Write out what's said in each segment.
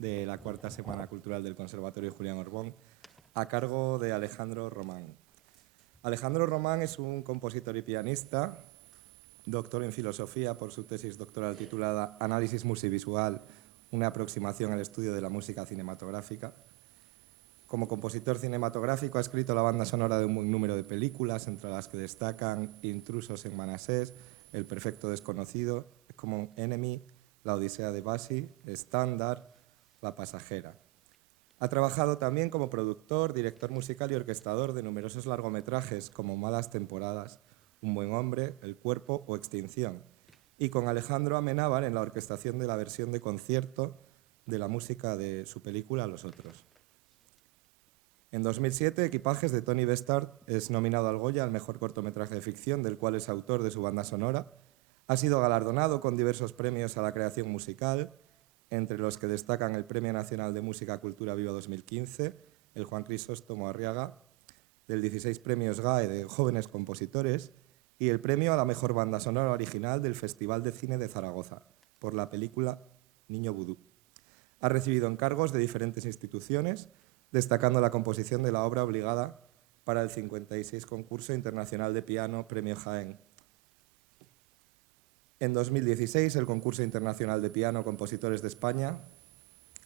de la cuarta Semana Cultural del Conservatorio Julián Orbón, a cargo de Alejandro Román. Alejandro Román es un compositor y pianista, doctor en filosofía por su tesis doctoral titulada Análisis musivisual, una aproximación al estudio de la música cinematográfica. Como compositor cinematográfico ha escrito la banda sonora de un buen número de películas, entre las que destacan Intrusos en Manasés, El perfecto desconocido, Common Enemy, La odisea de Basi, Estándar, La pasajera. Ha trabajado también como productor, director musical y orquestador de numerosos largometrajes como Malas temporadas, Un buen hombre, El cuerpo o Extinción. Y con Alejandro Amenábar en la orquestación de la versión de concierto de la música de su película Los otros. En 2007, Equipajes de Tony Bestard es nominado al Goya al mejor cortometraje de ficción, del cual es autor de su banda sonora. Ha sido galardonado con diversos premios a la creación musical, entre los que destacan el Premio Nacional de Música Cultura Viva 2015, el Juan Crisóstomo Arriaga, del 16 Premios GAE de Jóvenes Compositores y el Premio a la Mejor Banda Sonora Original del Festival de Cine de Zaragoza, por la película Niño Vudú. Ha recibido encargos de diferentes instituciones, destacando la composición de la obra obligada para el 56 Concurso Internacional de Piano Premio Jaén. En 2016, el Concurso Internacional de Piano Compositores de España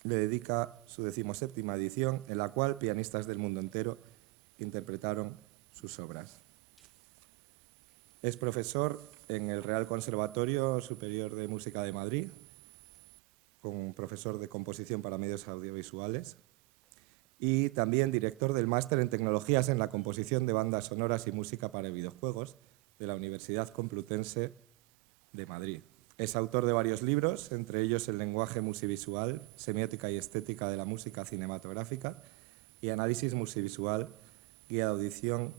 le dedica su 17ª edición, en la cual pianistas del mundo entero interpretaron sus obras. Es profesor en el Real Conservatorio Superior de Música de Madrid, como profesor de composición para medios audiovisuales, y también director del Máster en Tecnologías en la Composición de Bandas Sonoras y Música para Videojuegos de la Universidad Complutense de Madrid. Es autor de varios libros, entre ellos El lenguaje musivisual, Semiótica y estética de la música cinematográfica y Análisis musivisual, guía de audición,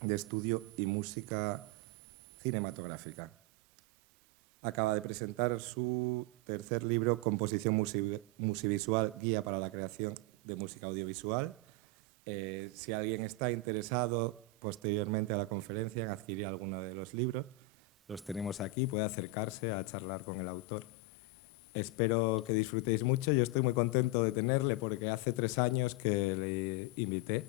de estudio y música cinematográfica. Acaba de presentar su tercer libro, Composición musivisual, guía para la creación de música audiovisual. Si alguien está interesado posteriormente a la conferencia en adquirir alguno de los libros, los tenemos aquí, puede acercarse a charlar con el autor. Espero que disfrutéis mucho. Yo estoy muy contento de tenerle porque hace 3 años que le invité.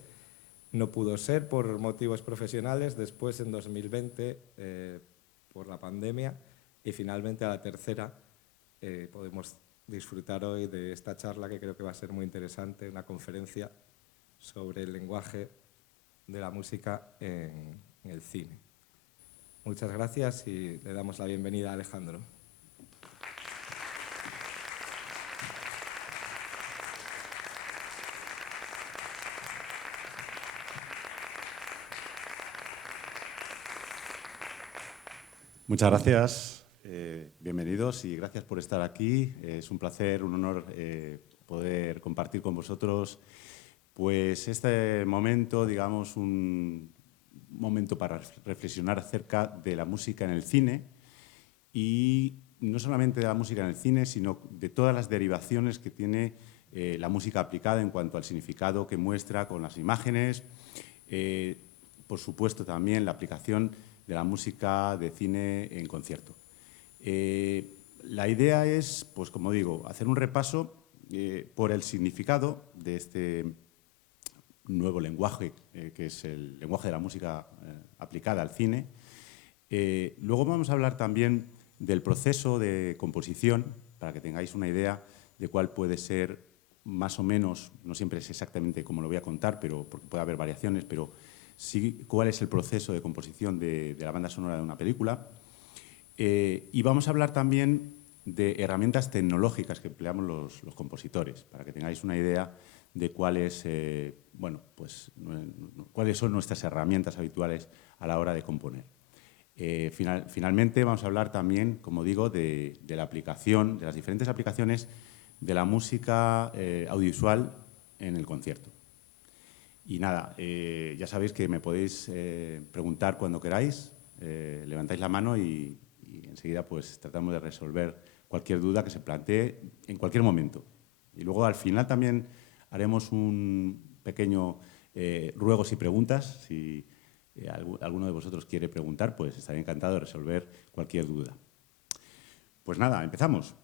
No pudo ser por motivos profesionales, después en 2020 por la pandemia y finalmente a la tercera podemos disfrutar hoy de esta charla que creo que va a ser muy interesante, una conferencia sobre el lenguaje de la música en el cine. Muchas gracias y le damos la bienvenida a Alejandro. Muchas gracias, bienvenidos y gracias por estar aquí. Es un placer, un honor poder compartir con vosotros pues este momento, digamos, un momento para reflexionar acerca de la música en el cine y no solamente de la música en el cine, sino de todas las derivaciones que tiene la música aplicada en cuanto al significado que muestra con las imágenes, por supuesto también la aplicación de la música de cine en concierto. La idea es, pues como digo, hacer un repaso por el significado de este nuevo lenguaje, que es el lenguaje de la música aplicada al cine. Luego vamos a hablar también del proceso de composición, para que tengáis una idea de cuál puede ser más o menos, no siempre es exactamente como lo voy a contar, pero porque puede haber variaciones, pero sí cuál es el proceso de composición de la banda sonora de una película. Y vamos a hablar también de herramientas tecnológicas que empleamos los compositores, para que tengáis una idea de cuáles, cuáles son nuestras herramientas habituales a la hora de componer. Finalmente vamos a hablar también, como digo, de la aplicación, de las diferentes aplicaciones de la música audiovisual en el concierto. Y nada, ya sabéis que me podéis preguntar cuando queráis, levantáis la mano y enseguida pues tratamos de resolver cualquier duda que se plantee en cualquier momento. Y luego al final también haremos un pequeño ruegos y preguntas. Si alguno de vosotros quiere preguntar, pues estaré encantado de resolver cualquier duda. Pues nada, empezamos.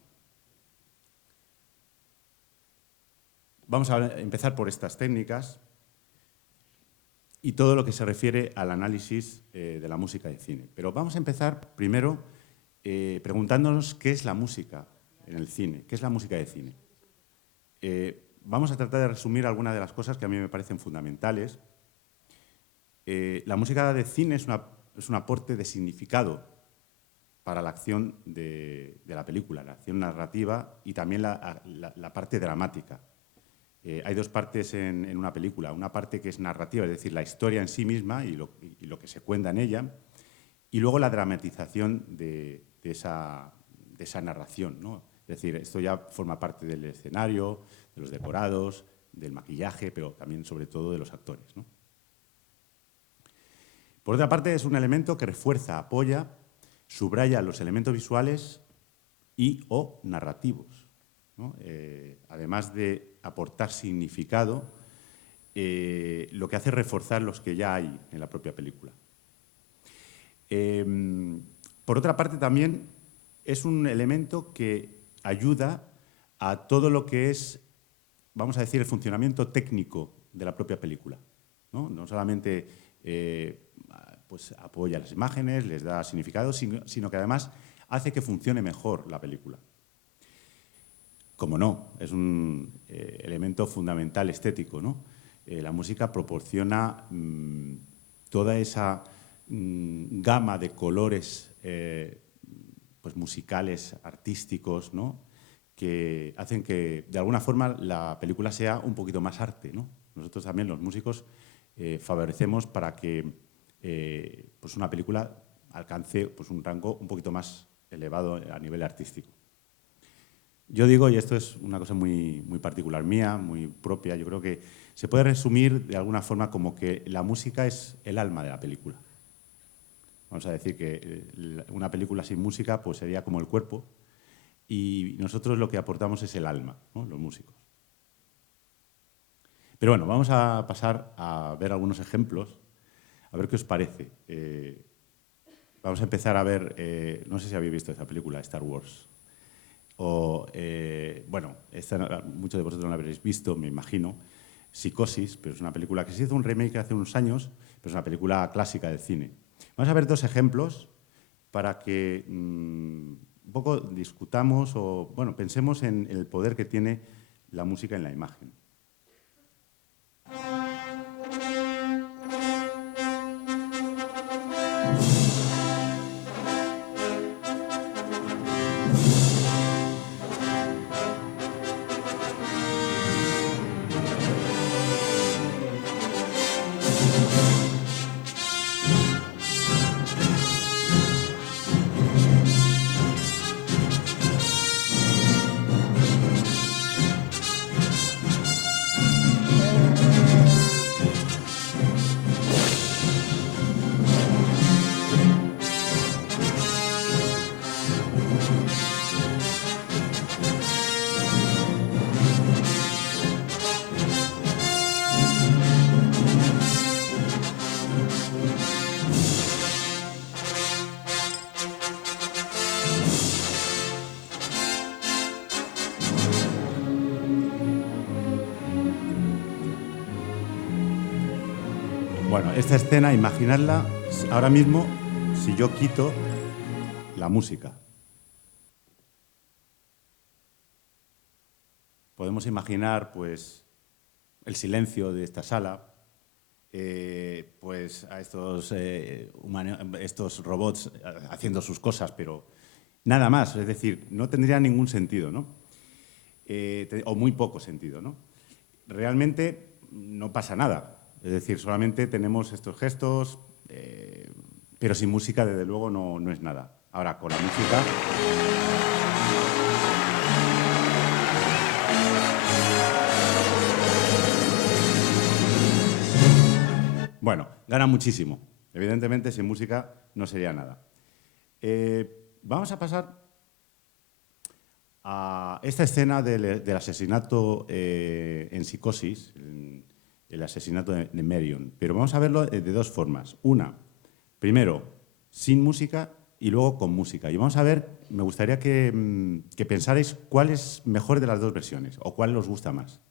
vamos a empezar por estas técnicas y todo lo que se refiere al análisis de la música de cine. Pero vamos a empezar primero preguntándonos qué es la música en el cine, qué es la música de cine. Vamos a tratar de resumir algunas de las cosas que a mí me parecen fundamentales. La música de cine es un aporte de significado para la acción de la película, la acción narrativa y también la parte dramática. Hay dos partes en una película, una parte que es narrativa, es decir, la historia en sí misma y lo que se cuenta en ella, y luego la dramatización de esa narración, ¿no? Es decir, esto ya forma parte del escenario, de los decorados, del maquillaje, pero también, sobre todo, de los actores, ¿no? Por otra parte, es un elemento que refuerza, apoya, subraya los elementos visuales y o narrativos, ¿no? Además de aportar significado, lo que hace es reforzar los que ya hay en la propia película. Por otra parte, también es un elemento que ayuda a todo lo que es, vamos a decir, el funcionamiento técnico de la propia película, ¿no? No solamente pues apoya las imágenes, les da significado, sino que además hace que funcione mejor la película. Como no, es un elemento fundamental estético, ¿no? La música proporciona toda esa gama de colores pues musicales, artísticos, ¿no? Que hacen que, de alguna forma, la película sea un poquito más arte, ¿no? Nosotros también, los músicos, favorecemos para que pues una película alcance pues un rango un poquito más elevado a nivel artístico. Yo digo, y esto es una cosa muy, muy particular mía, muy propia, yo creo que se puede resumir de alguna forma como que la música es el alma de la película. Vamos a decir que una película sin música pues sería como el cuerpo y nosotros lo que aportamos es el alma, ¿no? Los músicos. Pero bueno, vamos a pasar a ver algunos ejemplos, a ver qué os parece. Vamos a empezar a ver, no sé si habéis visto esa película, Star Wars. O, bueno, muchos de vosotros no la habréis visto, me imagino, Psicosis, pero es una película que se hizo un remake hace unos años, pero es una película clásica del cine. Vamos a ver dos ejemplos para que un poco discutamos o, bueno, pensemos en el poder que tiene la música en la imagen. Bueno, esta escena, imaginadla ahora mismo si yo quito la música. Podemos imaginar, pues, el silencio de esta sala, pues a estos robots haciendo sus cosas, pero nada más, es decir, no tendría ningún sentido, ¿no? O muy poco sentido, ¿no? Realmente no pasa nada. Es decir, solamente tenemos estos gestos, pero sin música, desde luego, no es nada. Ahora, con la música... Bueno, gana muchísimo. Evidentemente, sin música no sería nada. Vamos a pasar a esta escena del asesinato en Psicosis, el asesinato de Marion. Pero vamos a verlo de dos formas. Una, primero, sin música y luego con música. Y vamos a ver, me gustaría que pensarais cuál es mejor de las dos versiones o cuál os gusta más.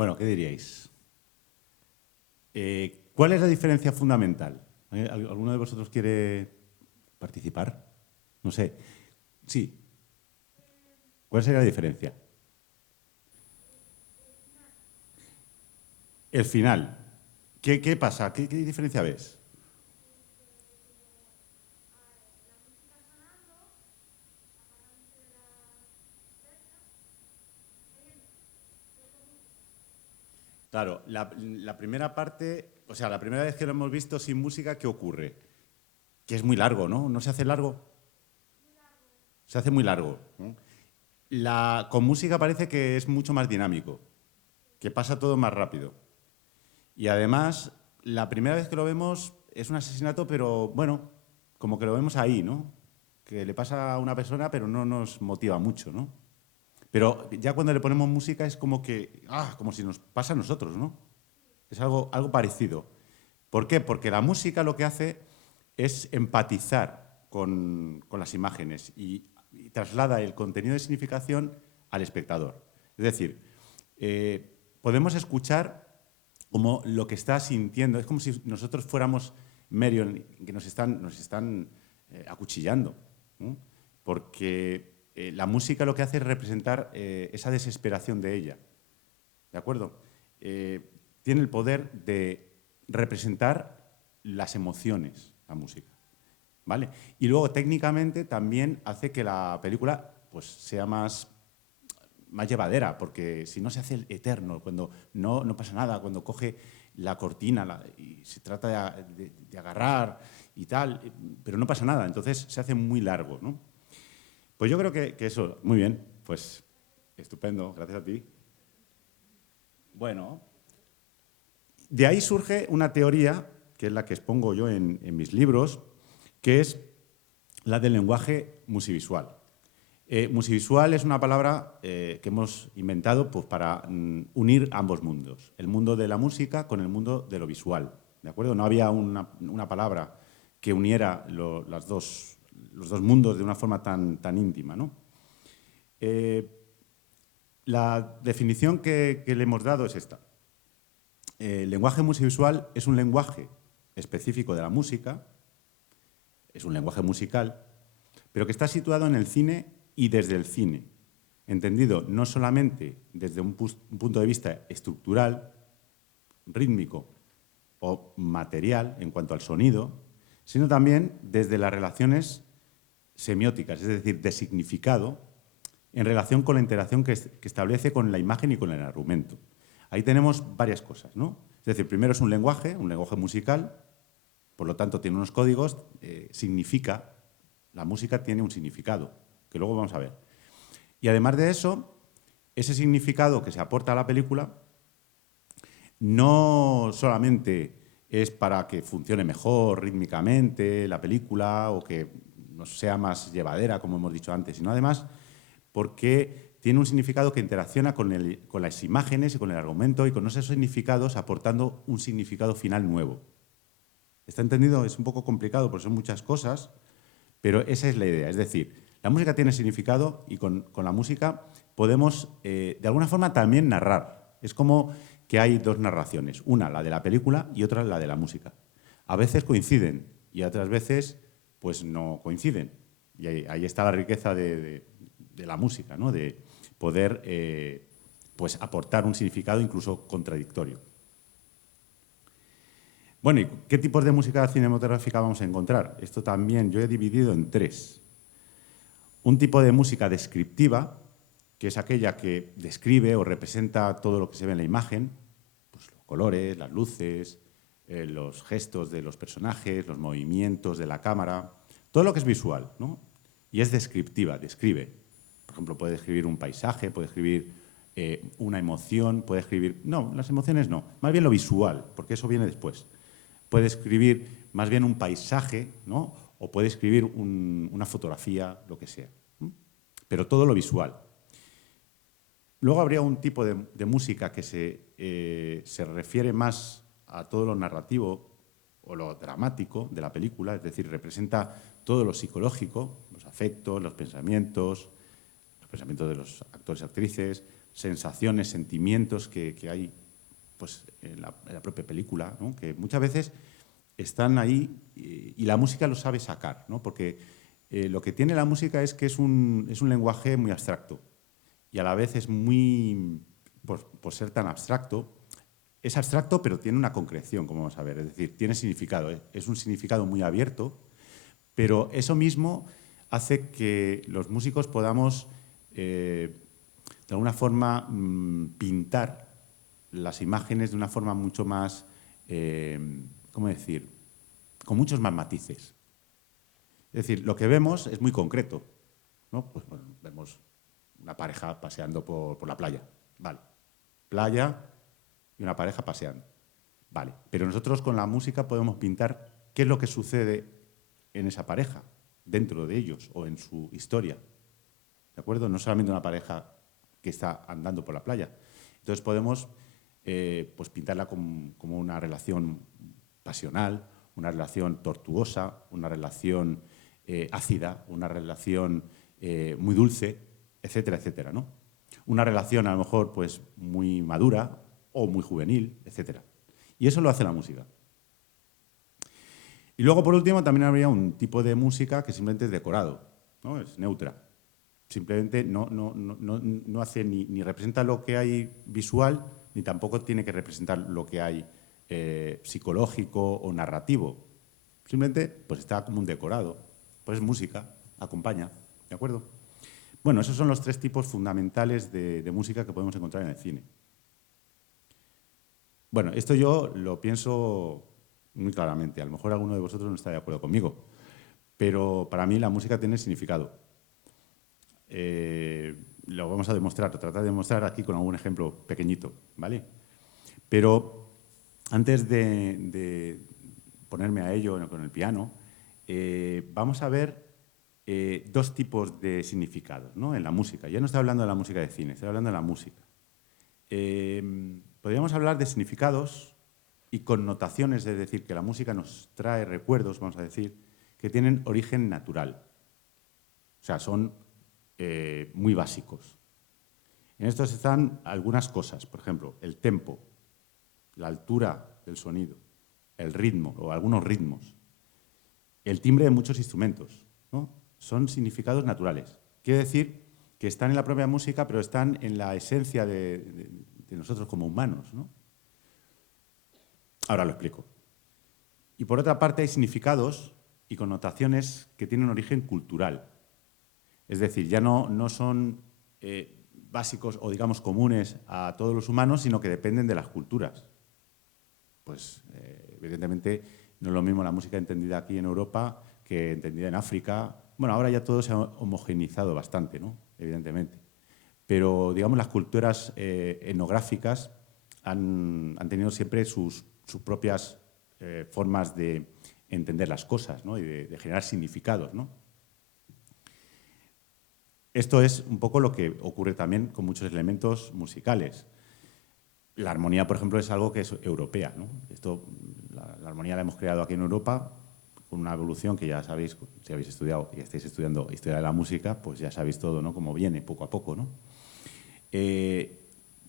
Bueno, ¿qué diríais? ¿Cuál es la diferencia fundamental? ¿Alguno de vosotros quiere participar? No sé. Sí. ¿Cuál sería la diferencia? El final. ¿Qué pasa? ¿Qué diferencia ves? Claro, la primera parte, o sea, la primera vez que lo hemos visto sin música, ¿qué ocurre? Que es muy largo, ¿no? ¿No se hace largo? Se hace muy largo, ¿no? Con música parece que es mucho más dinámico, que pasa todo más rápido. Y además, la primera vez que lo vemos es un asesinato, pero bueno, como que lo vemos ahí, ¿no? Que le pasa a una persona, pero no nos motiva mucho, ¿no? Pero ya cuando le ponemos música es como que, como si nos pasa a nosotros, ¿no? Es algo parecido. ¿Por qué? Porque la música lo que hace es empatizar con las imágenes y traslada el contenido de significación al espectador. Es decir, podemos escuchar como lo que está sintiendo. Es como si nosotros fuéramos Marion, que nos están acuchillando, ¿no? Porque la música lo que hace es representar esa desesperación de ella. ¿De acuerdo? Tiene el poder de representar las emociones, la música. ¿Vale? Y luego, técnicamente, también hace que la película pues, sea más llevadera, porque si no se hace eterno, cuando no pasa nada, cuando coge la cortina y se trata de agarrar y tal, pero no pasa nada, entonces se hace muy largo, ¿no? Pues yo creo que eso, muy bien, pues estupendo, gracias a ti. Bueno, de ahí surge una teoría, que es la que expongo yo en mis libros, que es la del lenguaje musivisual. Musivisual es una palabra que hemos inventado pues, para unir ambos mundos, el mundo de la música con el mundo de lo visual. ¿De acuerdo? No había una palabra que uniera los dos mundos de una forma tan íntima, ¿no? La definición que le hemos dado es esta. El lenguaje musivisual es un lenguaje específico de la música, es un lenguaje musical, pero que está situado en el cine y desde el cine, entendido no solamente desde un punto de vista estructural, rítmico o material en cuanto al sonido, sino también desde las relaciones semióticas, es decir, de significado, en relación con la interacción que establece con la imagen y con el argumento. Ahí tenemos varias cosas, ¿no? Es decir, primero es un lenguaje musical, por lo tanto tiene unos códigos, significa, la música tiene un significado, que luego vamos a ver. Y además de eso, ese significado que se aporta a la película no solamente es para que funcione mejor rítmicamente la película o que nos sea más llevadera, como hemos dicho antes, sino además porque tiene un significado que interacciona con las imágenes y con el argumento y con esos significados aportando un significado final nuevo. ¿Está entendido? Es un poco complicado porque son muchas cosas, pero esa es la idea. Es decir, la música tiene significado y con la música podemos, de alguna forma, también narrar. Es como que hay dos narraciones, una la de la película y otra la de la música. A veces coinciden y otras veces pues no coinciden. Y ahí está la riqueza de la música, ¿no? De poder pues aportar un significado incluso contradictorio. Bueno, ¿y qué tipos de música cinematográfica vamos a encontrar? Esto también yo he dividido en tres. Un tipo de música descriptiva, que es aquella que describe o representa todo lo que se ve en la imagen, pues los colores, las luces, los gestos de los personajes, los movimientos de la cámara, todo lo que es visual, ¿no? Y es descriptiva, describe. Por ejemplo, puede describir un paisaje, puede describir una emoción, puede escribir... No, las emociones no, más bien lo visual, porque eso viene después. Puede escribir más bien un paisaje, ¿no? O puede escribir una fotografía, lo que sea. Pero todo lo visual. Luego habría un tipo de música que se refiere más a todo lo narrativo o lo dramático de la película, es decir, representa todo lo psicológico, los afectos, los pensamientos de los actores y actrices, sensaciones, sentimientos que hay pues, en la propia película, ¿no? Que muchas veces están ahí y la música lo sabe sacar, ¿no? Porque lo que tiene la música es que es un lenguaje muy abstracto y a la vez es muy, por ser tan abstracto, es abstracto pero tiene una concreción, como vamos a ver, es decir, tiene significado, ¿eh? Es un significado muy abierto, pero eso mismo hace que los músicos podamos, de alguna forma, pintar las imágenes de una forma mucho más, ¿cómo decir?, con muchos más matices. Es decir, lo que vemos es muy concreto, ¿no? Pues bueno, vemos una pareja paseando por la playa, vale. Playa y una pareja paseando, vale. Pero nosotros con la música podemos pintar qué es lo que sucede en esa pareja, dentro de ellos o en su historia, ¿de acuerdo? No solamente una pareja que está andando por la playa. Entonces podemos pues pintarla como una relación pasional, una relación tortuosa, una relación ácida, una relación muy dulce, etcétera, etcétera, ¿no? Una relación a lo mejor pues muy madura o muy juvenil, etcétera. Y eso lo hace la música. Y luego, por último, también habría un tipo de música que simplemente es decorado, ¿no? Es neutra. Simplemente no hace ni representa lo que hay visual, ni tampoco tiene que representar lo que hay psicológico o narrativo. Simplemente pues está como un decorado. Pues es música, acompaña, ¿de acuerdo? Bueno, esos son los tres tipos fundamentales de música que podemos encontrar en el cine. Bueno, esto yo lo pienso muy claramente. A lo mejor alguno de vosotros no está de acuerdo conmigo, pero para mí la música tiene significado. Lo vamos a demostrar, tratar de demostrar aquí con algún ejemplo pequeñito, ¿vale? Pero antes de ponerme a ello con el piano, vamos a ver dos tipos de significados, ¿no? En la música. Ya no estoy hablando de la música de cine, estoy hablando de la música. Podríamos hablar de significados y connotaciones, es decir, que la música nos trae recuerdos, vamos a decir, que tienen origen natural. O sea, son muy básicos. En estos están algunas cosas, por ejemplo, el tempo, la altura del sonido, el ritmo o algunos ritmos, el timbre de muchos instrumentos, ¿no? Son significados naturales. Quiere decir que están en la propia música, pero están en la esencia de nosotros como humanos, ¿no? Ahora lo explico. Y por otra parte hay significados y connotaciones que tienen origen cultural. Es decir, ya no son básicos o, digamos, comunes a todos los humanos, sino que dependen de las culturas. Pues, evidentemente, no es lo mismo la música entendida aquí en Europa que entendida en África. Bueno, ahora ya todo se ha homogeneizado bastante, ¿no? Evidentemente. Pero, digamos, las culturas etnográficas han tenido siempre sus propias formas de entender las cosas, ¿no? Y de generar significados, ¿no? Esto es un poco lo que ocurre también con muchos elementos musicales. La armonía, por ejemplo, es algo que es europea, ¿no? La armonía la hemos creado aquí en Europa con una evolución que ya sabéis, si habéis estudiado y estáis estudiando historia de la música, pues ya sabéis todo, ¿no? Cómo viene poco a poco, ¿no?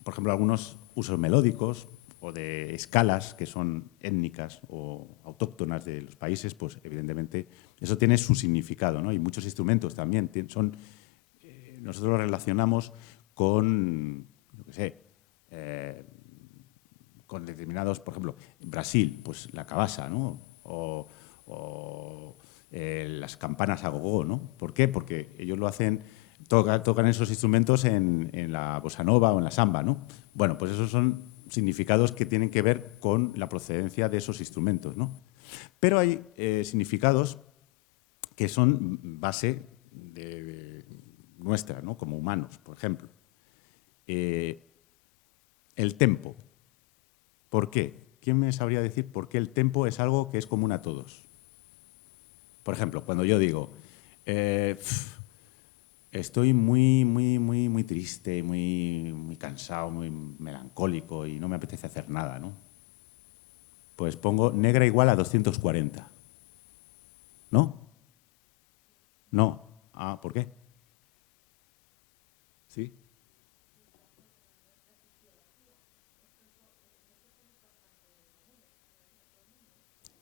Por ejemplo, algunos usos melódicos o de escalas que son étnicas o autóctonas de los países, pues evidentemente eso tiene su significado, ¿no? Y muchos instrumentos también son... nosotros lo relacionamos con, yo qué sé, con determinados, por ejemplo, en Brasil, pues la cabasa, ¿no? O las campanas a gogó, ¿no? ¿Por qué? Porque ellos lo hacen, tocan esos instrumentos en la bossa nova o en la samba, ¿no? Bueno, pues esos son significados que tienen que ver con la procedencia de esos instrumentos, ¿no? Pero hay significados que son base nuestra, ¿no? Como humanos, por ejemplo. El tempo. ¿Por qué? ¿Quién me sabría decir por qué el tempo es algo que es común a todos? Por ejemplo, cuando yo digo, estoy muy triste, muy cansado, muy melancólico y no me apetece hacer nada, ¿no? Pues pongo negra igual a 240. ¿No? No. Ah, ¿por qué? ¿Sí?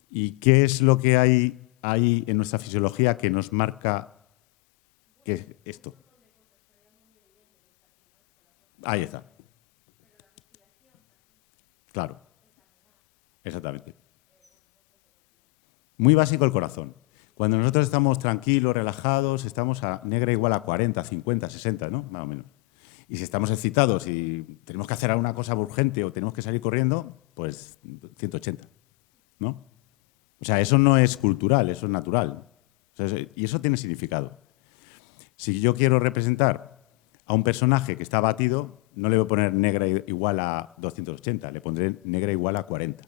¿Y qué es lo que hay ahí en nuestra fisiología que nos marca que es esto? Ahí está. Claro, exactamente. Muy básico el corazón. Cuando nosotros estamos tranquilos, relajados, estamos a negra igual a 40, 50, 60, ¿no? Más o menos. Y si estamos excitados y tenemos que hacer alguna cosa urgente o tenemos que salir corriendo, pues 180, ¿no? O sea, eso no es cultural, eso es natural. O sea, y eso tiene significado. Si yo quiero representar a un personaje que está abatido, no le voy a poner negra igual a 280, le pondré negra igual a 40.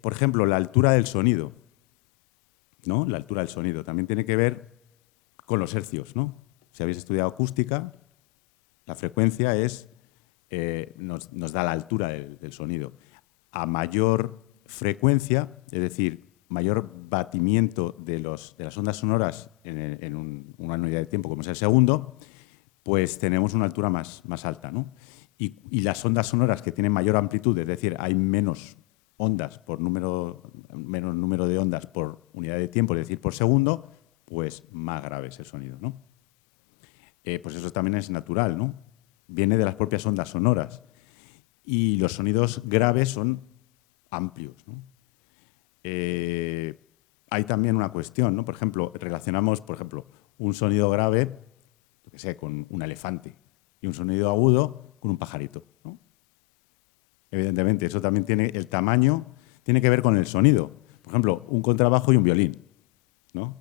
Por ejemplo, la altura del sonido, ¿no? La altura del sonido también tiene que ver con los hercios, ¿no? Si habéis estudiado acústica, la frecuencia nos da la altura del sonido. A mayor frecuencia, es decir, mayor batimiento de las ondas sonoras en una unidad de tiempo, como es el segundo, pues tenemos una altura más alta, ¿no? Y las ondas sonoras que tienen mayor amplitud, es decir, hay menos ondas menos número de ondas por unidad de tiempo, es decir, por segundo, pues más grave es el sonido, ¿no? Pues eso también es natural, ¿no? Viene de las propias ondas sonoras. Y los sonidos graves son amplios, ¿no? Hay también una cuestión, ¿no? Por ejemplo, relacionamos, un sonido grave, yo qué sé, con un elefante y un sonido agudo con un pajarito, ¿no? Evidentemente, eso también el tamaño tiene que ver con el sonido. Por ejemplo, un contrabajo y un violín, ¿no?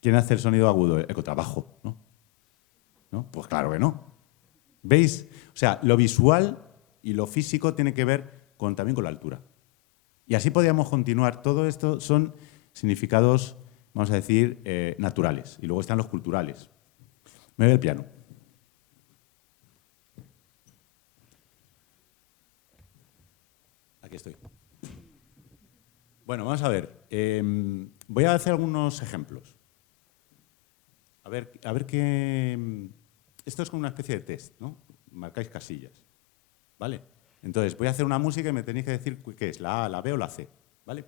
¿Quién hace el sonido agudo? El contrabajo, ¿no? ¿No? Pues claro que no. ¿Veis? O sea, lo visual y lo físico tiene que ver también con la altura. Y así podríamos continuar. Todo esto son significados, vamos a decir, naturales. Y luego están los culturales. Me voy al piano. Aquí estoy. Bueno, vamos a ver. Voy a hacer algunos ejemplos. A ver qué... Esto es como una especie de test, ¿no? Marcáis casillas, ¿vale? Entonces, voy a hacer una música y me tenéis que decir qué es, la A, la B o la C, ¿vale?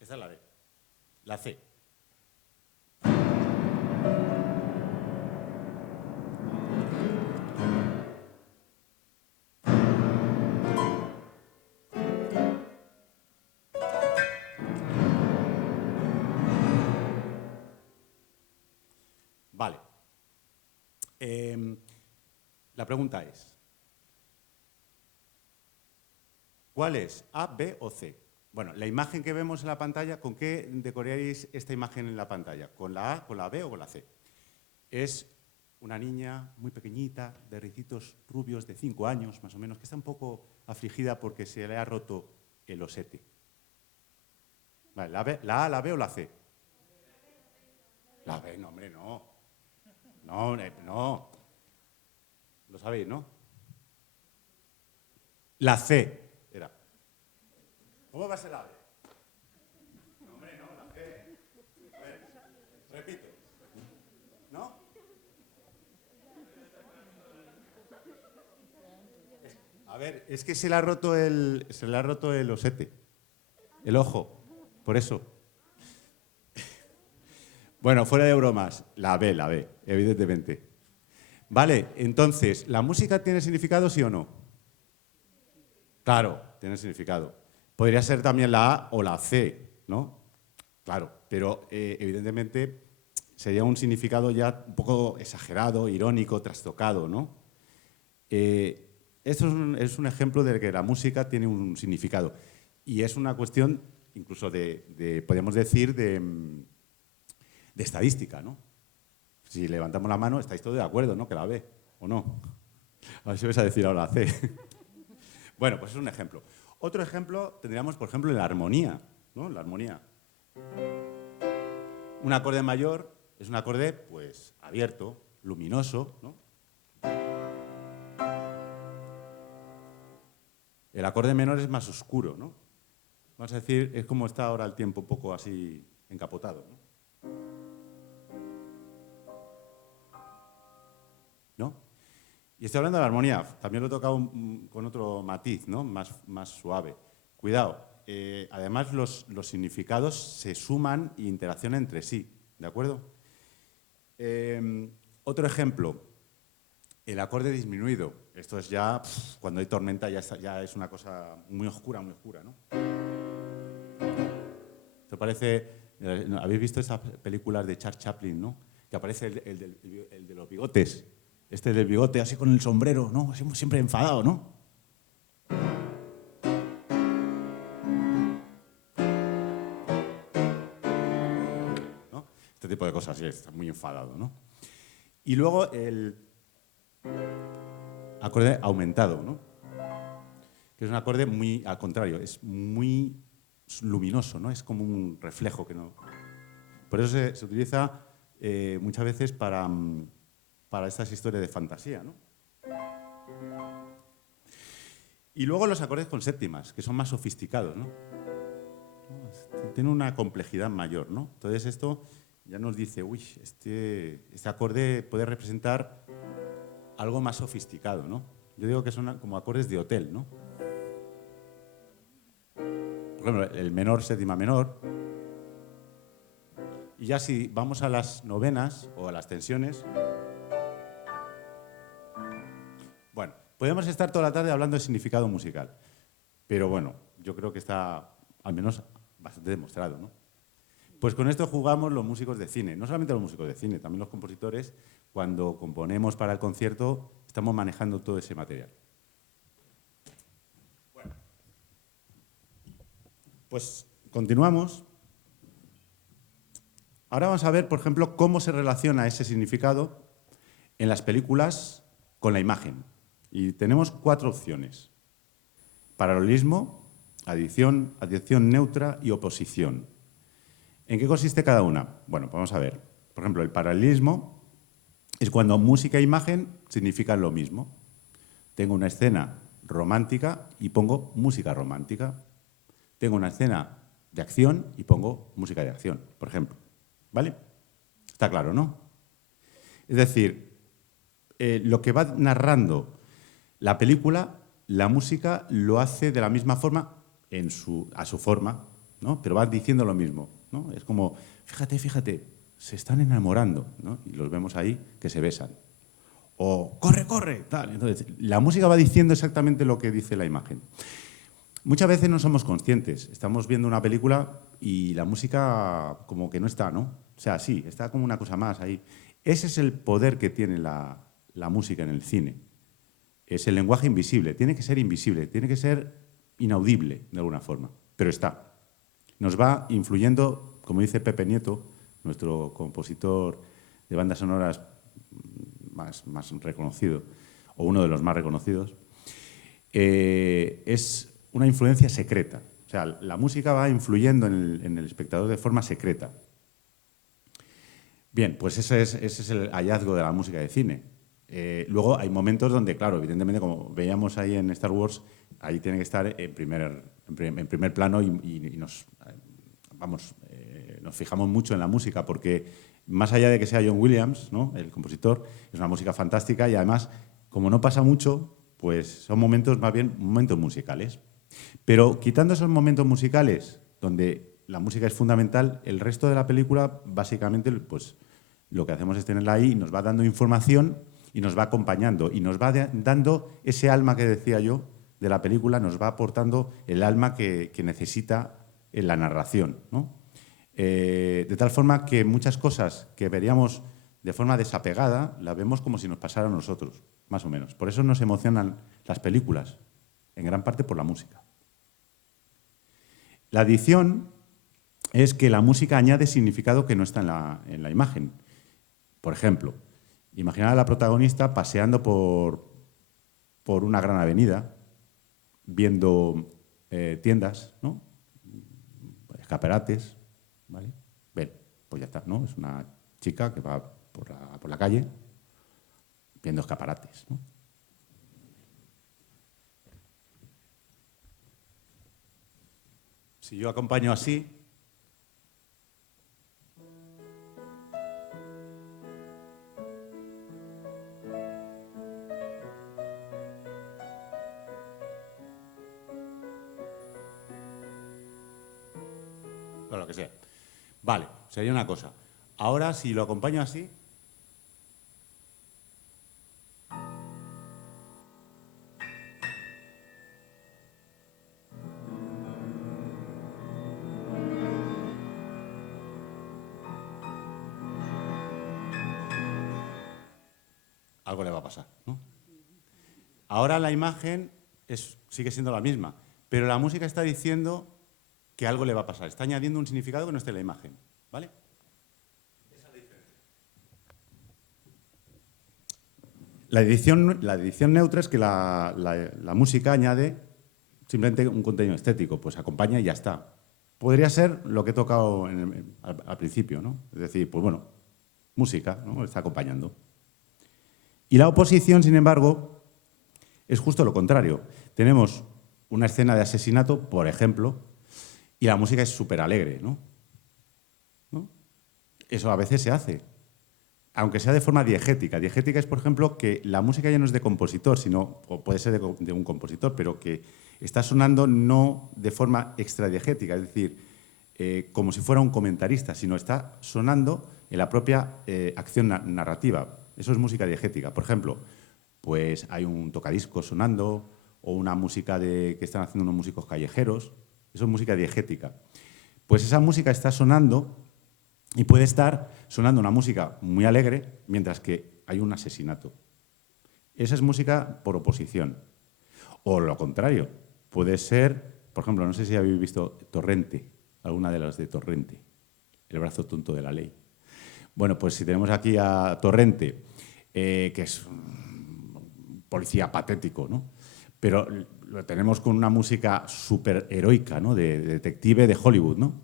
Esta es la B. La C. Vale. La pregunta es, ¿cuál es? ¿A, B o C? Bueno, la imagen que vemos en la pantalla, ¿con qué decoraríais esta imagen en la pantalla? ¿Con la A, con la B o con la C? Es una niña muy pequeñita, de ricitos rubios de 5 años, más o menos, que está un poco afligida porque se le ha roto el osete. Vale, ¿la A, la B o la C? La B, no, hombre, no. No. Lo sabéis, ¿no? La C era. ¿Cómo va a ser la B? No, hombre, no, la C. A ver, repito. ¿No? A ver, es que se le ha roto el osete, el ojo, por eso. Bueno, fuera de bromas, la B, evidentemente. Vale, entonces, ¿la música tiene significado, sí o no? Claro, tiene significado. Podría ser también la A o la C, ¿no? Claro, pero evidentemente sería un significado ya un poco exagerado, irónico, trastocado, ¿no? Esto es un ejemplo de que la música tiene un significado. Y es una cuestión incluso podríamos decir, de estadística, ¿no? Si levantamos la mano, estáis todos de acuerdo, ¿no? Que la B, ¿o no? A ver si vais a decir ahora la C. Bueno, pues es un ejemplo. Otro ejemplo tendríamos, por ejemplo, en la armonía, ¿no? La armonía. Un acorde mayor es un acorde, pues, abierto, luminoso, ¿no? El acorde menor es más oscuro, ¿no? Vamos a decir, es como está ahora el tiempo un poco así encapotado, ¿no? ¿No? Y estoy hablando de la armonía, también lo he tocado con otro matiz, ¿no? Más suave. Cuidado, además los significados se suman e interaccionan entre sí, ¿de acuerdo? Otro ejemplo, el acorde disminuido. Esto es ya, cuando hay tormenta, ya es una cosa muy oscura, ¿no? Esto parece, ¿habéis visto esas películas de Charles Chaplin, ¿no? Que aparece el de los bigotes. Este del bigote, así con el sombrero, ¿no? Siempre enfadado, ¿no? ¿No? Este tipo de cosas, sí, está muy enfadado, ¿no? Y luego el acorde aumentado, ¿no? Que es un acorde muy, al contrario, es muy luminoso, ¿no? Es como un reflejo que no... Por eso se utiliza muchas veces para estas historias de fantasía, ¿no? Y luego los acordes con séptimas, que son más sofisticados, ¿no? Tienen una complejidad mayor, ¿no? Entonces esto ya nos dice, uy, este acorde puede representar algo más sofisticado, ¿no? Yo digo que son como acordes de hotel, ¿no? Por ejemplo, el menor, séptima menor. Y ya si vamos a las novenas o a las tensiones, bueno, podemos estar toda la tarde hablando de significado musical, pero bueno, yo creo que está al menos bastante demostrado, ¿no? Pues con esto jugamos los músicos de cine, no solamente los músicos de cine, también los compositores, cuando componemos para el concierto, estamos manejando todo ese material. Bueno, pues continuamos. Ahora vamos a ver, por ejemplo, cómo se relaciona ese significado en las películas con la imagen. Y tenemos 4 opciones: paralelismo, adición neutra y oposición. ¿En qué consiste cada una? Bueno, pues vamos a ver. Por ejemplo, el paralelismo es cuando música e imagen significan lo mismo. Tengo una escena romántica y pongo música romántica. Tengo una escena de acción y pongo música de acción, por ejemplo. ¿Vale? Está claro, ¿no? Es decir, lo que va narrando la película, la música lo hace de la misma forma, a su forma, ¿no? Pero va diciendo lo mismo, ¿no? Es como, fíjate, se están enamorando, ¿no? Y los vemos ahí que se besan. O, corre, tal. Entonces, la música va diciendo exactamente lo que dice la imagen. Muchas veces no somos conscientes. Estamos viendo una película y la música como que no está, ¿no? O sea, sí, está como una cosa más ahí. Ese es el poder que tiene la música en el cine. Es el lenguaje invisible. Tiene que ser invisible, tiene que ser inaudible de alguna forma, pero está. Nos va influyendo, como dice Pepe Nieto, nuestro compositor de bandas sonoras más reconocido, o uno de los más reconocidos, es una influencia secreta. O sea, la música va influyendo en el espectador de forma secreta. Bien, pues ese es el hallazgo de la música de cine. Luego hay momentos donde, claro, evidentemente, como veíamos ahí en Star Wars, ahí tiene que estar en primer plano y nos fijamos mucho en la música, porque más allá de que sea John Williams, ¿no?, el compositor, es una música fantástica y además, como no pasa mucho, pues son momentos más bien momentos musicales. Pero quitando esos momentos musicales donde la música es fundamental, el resto de la película, básicamente, pues lo que hacemos es tenerla ahí y nos va dando información y nos va acompañando y nos va dando ese alma que decía yo de la película, nos va aportando el alma que necesita en la narración, ¿no? De tal forma que muchas cosas que veríamos de forma desapegada, las vemos como si nos pasara a nosotros, más o menos. Por eso nos emocionan las películas, en gran parte por la música. La adición es que la música añade significado que no está en la imagen. Por ejemplo, imaginad a la protagonista paseando por una gran avenida, viendo tiendas, ¿no? Escaparates, ¿vale? Ven, pues ya está, ¿no? Es una chica que va por la calle viendo escaparates, ¿no? Si yo acompaño así, o lo que sea. Vale, sería una cosa. Ahora, si lo acompaño así, algo le va a pasar, ¿no? Ahora la imagen sigue siendo la misma, pero la música está diciendo que algo le va a pasar. Está añadiendo un significado que no esté en la imagen, ¿vale? Esa es la diferencia. La edición neutra es que la música añade simplemente un contenido estético, pues acompaña y ya está. Podría ser lo que he tocado al principio, ¿no? Es decir, pues bueno, música, ¿no? Está acompañando. Y la oposición, sin embargo, es justo lo contrario. Tenemos una escena de asesinato, por ejemplo, y la música es súper alegre, ¿no? Eso a veces se hace, aunque sea de forma diegética. Diegética es, por ejemplo, que la música ya no es de compositor, sino, o puede ser de un compositor, pero que está sonando no de forma extradiegética, es decir, como si fuera un comentarista, sino está sonando en la propia acción narrativa. Eso es música diegética. Por ejemplo, pues hay un tocadiscos sonando o una música que están haciendo unos músicos callejeros. Eso es música diegética. Pues esa música está sonando y puede estar sonando una música muy alegre mientras que hay un asesinato. Esa es música por oposición. O lo contrario, puede ser, por ejemplo, no sé si habéis visto Torrente, alguna de las de Torrente, El brazo tonto de la ley. Bueno, pues si tenemos aquí a Torrente, que es un policía patético, ¿no? Pero lo tenemos con una música súper heroica, ¿no? De detective de Hollywood, ¿no?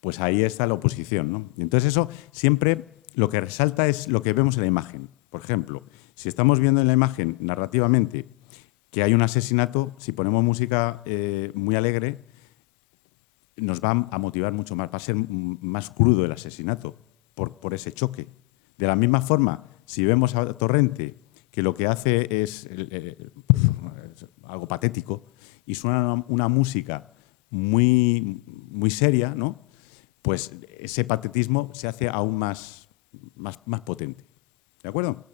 Pues ahí está la oposición, ¿no? Y entonces eso siempre lo que resalta es lo que vemos en la imagen. Por ejemplo, si estamos viendo en la imagen narrativamente que hay un asesinato, si ponemos música muy alegre, nos va a motivar mucho más, va a ser más crudo el asesinato por ese choque. De la misma forma, si vemos a Torrente, que lo que hace es algo patético y suena una música muy, muy seria, ¿no? Pues ese patetismo se hace aún más potente. ¿De acuerdo?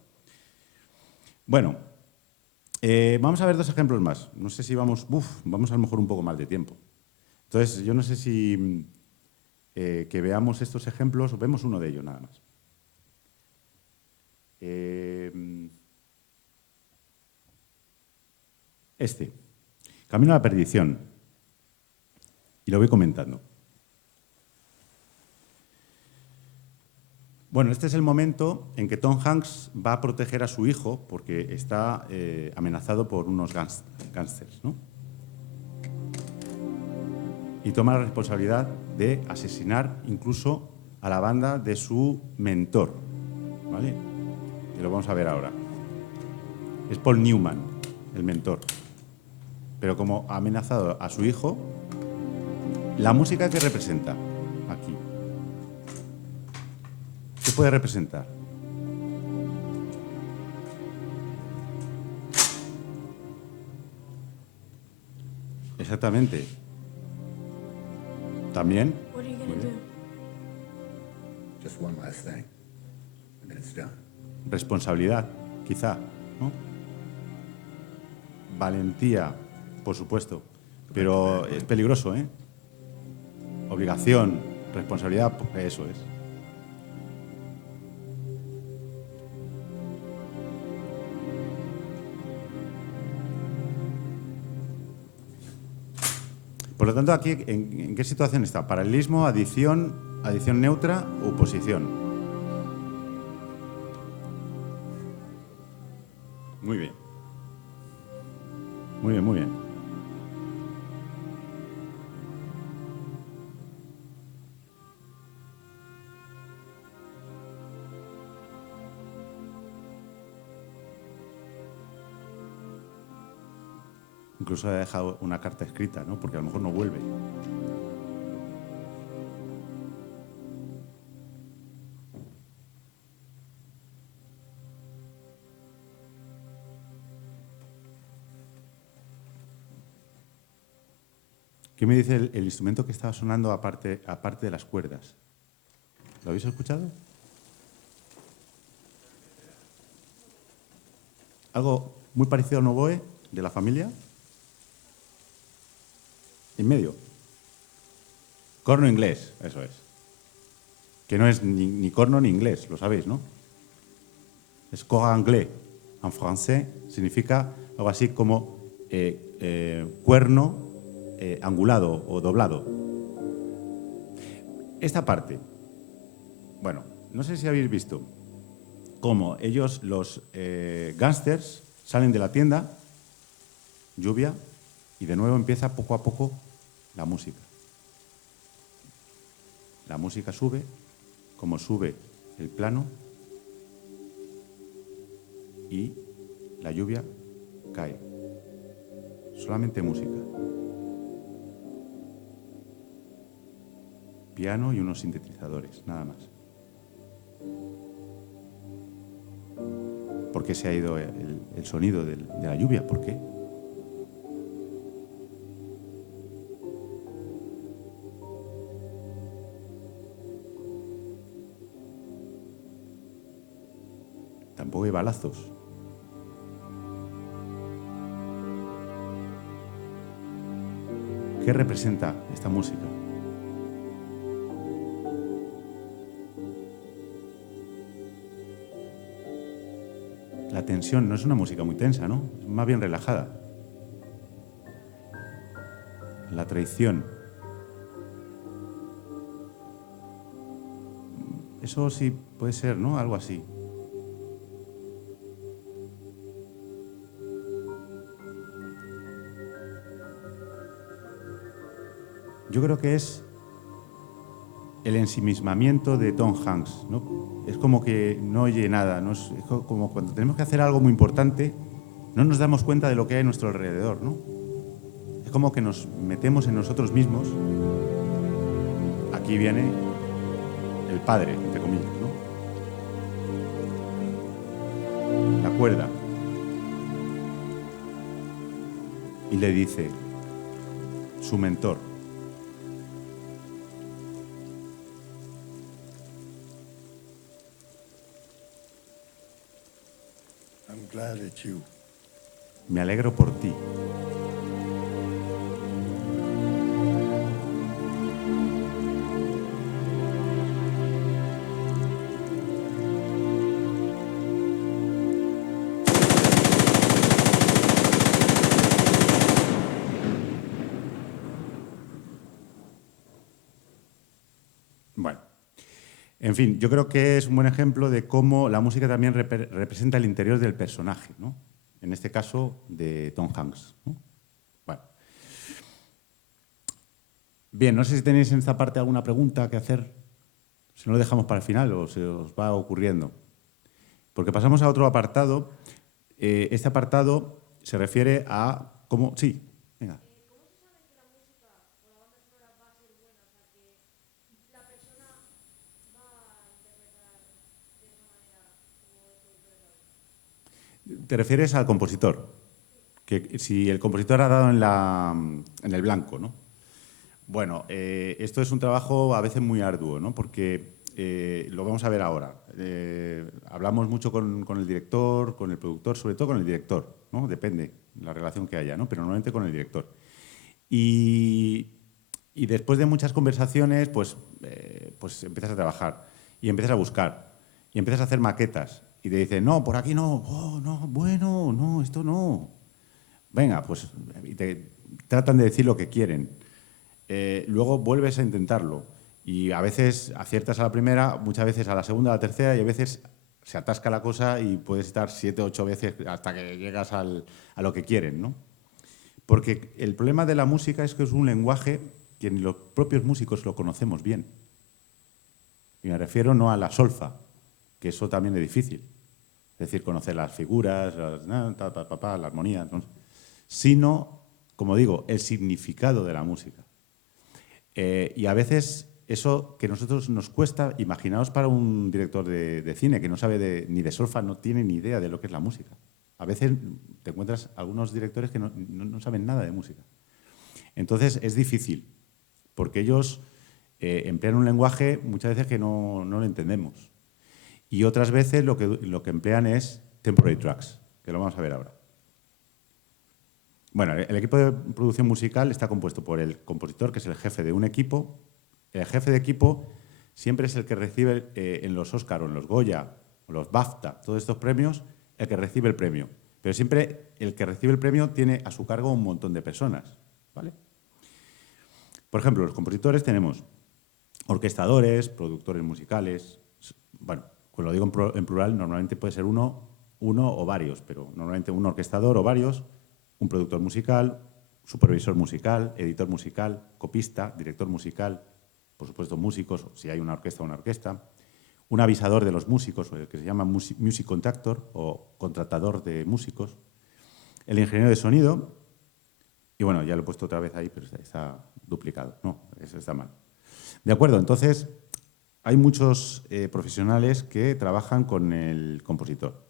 Bueno, vamos a ver dos ejemplos más. No sé si vamos a lo mejor un poco más de tiempo. Entonces, yo no sé si que veamos estos ejemplos, o vemos uno de ellos nada más. Camino a la perdición. Y lo voy comentando. Bueno, este es el momento en que Tom Hanks va a proteger a su hijo porque está amenazado por unos gángsters, ¿no? Y toma la responsabilidad de asesinar incluso a la banda de su mentor, ¿vale? Y lo vamos a ver ahora. Es Paul Newman, el mentor. Pero como ha amenazado a su hijo, la música que representa aquí, ¿qué puede representar? Exactamente. ¿También? What are you gonna do? Just one last thing, and then it's done. Responsabilidad, quizá, ¿no? Valentía, por supuesto, pero es peligroso, ¿eh? Obligación, responsabilidad, eso es. Por lo tanto, aquí, ¿en qué situación está? Paralelismo, adición, adición neutra, oposición. Muy bien. Muy bien, muy bien. Incluso he dejado una carta escrita, ¿no? Porque a lo mejor no vuelve. ¿Qué me dice el instrumento que estaba sonando aparte de las cuerdas? ¿Lo habéis escuchado? ¿Algo muy parecido al oboe de la familia? En medio. Corno inglés, eso es. Que no es ni corno ni inglés, lo sabéis, ¿no? Es cor anglais. En francés significa algo así como cuerno angulado o doblado. Esta parte, bueno, no sé si habéis visto cómo ellos, los gángsters, salen de la tienda, lluvia, y de nuevo empieza poco a poco la música. La música sube, como sube el plano, y la lluvia cae. Solamente música. Piano y unos sintetizadores, nada más. ¿Por qué se ha ido el sonido de la lluvia? ¿Por qué? Tampoco hay balazos. ¿Qué representa esta música? La tensión no es una música muy tensa, ¿no? Es más bien relajada. La traición. Eso sí puede ser, ¿no? Algo así. Yo creo que es el ensimismamiento de Tom Hanks, ¿no? Es como que no oye nada, ¿no? Es como cuando tenemos que hacer algo muy importante, no nos damos cuenta de lo que hay a nuestro alrededor, ¿no? Es como que nos metemos en nosotros mismos. Aquí viene el padre, entre comillas, ¿no? La cuerda. Y le dice, su mentor, I'm glad it's you. me alegro por ti. Bueno, en fin, yo creo que es un buen ejemplo de cómo la música también representa el interior del personaje, ¿no? En este caso, de Tom Hanks, ¿no? Bueno. Bien, no sé si tenéis en esta parte alguna pregunta que hacer. Si no lo dejamos para el final o se os va ocurriendo. Porque pasamos a otro apartado. Este apartado se refiere a cómo... Sí, venga. Te refieres al compositor, que si el compositor ha dado en el blanco, ¿no? Bueno, esto es un trabajo a veces muy arduo, ¿no? Porque lo vamos a ver ahora. Hablamos mucho con el director, con el productor, sobre todo con el director, ¿no? Depende la relación que haya, ¿no? Pero normalmente con el director. Y Y después de muchas conversaciones, pues empiezas a trabajar y empiezas a buscar y empiezas a hacer maquetas y te dicen, no, por aquí no, oh, no, bueno, no, esto no. Venga, pues y te tratan de decir lo que quieren. Luego vuelves a intentarlo y a veces aciertas a la primera, muchas veces a la segunda, a la tercera y a veces se atasca la cosa y puedes estar 7, 8 veces hasta que llegas a lo que quieren, ¿no? Porque el problema de la música es que es un lenguaje que ni los propios músicos lo conocemos bien. Y me refiero no a la solfa, que eso también es difícil. Es decir, conocer las figuras, la armonía, ¿no? Sino, como digo, el significado de la música. Y a veces eso que a nosotros nos cuesta, imaginaos para un director de cine que no sabe ni de solfa, no tiene ni idea de lo que es la música. A veces te encuentras algunos directores que no saben nada de música. Entonces es difícil, porque ellos emplean un lenguaje muchas veces que no lo entendemos. Y otras veces lo que emplean es temporary tracks, que lo vamos a ver ahora. Bueno, el equipo de producción musical está compuesto por el compositor, que es el jefe de un equipo. El jefe de equipo siempre es el que recibe en los Oscar o en los Goya o los BAFTA, todos estos premios, el que recibe el premio. Pero siempre el que recibe el premio tiene a su cargo un montón de personas, ¿vale? Por ejemplo, los compositores tenemos orquestadores, productores musicales. Bueno, cuando lo digo en plural, normalmente puede ser uno o varios, pero normalmente un orquestador o varios, un productor musical, supervisor musical, editor musical, copista, director musical, por supuesto músicos, si hay una orquesta, un avisador de los músicos, el que se llama music contractor o contratador de músicos, el ingeniero de sonido, y bueno, ya lo he puesto otra vez ahí, pero está duplicado, no, eso está mal. De acuerdo, entonces hay muchos profesionales que trabajan con el compositor.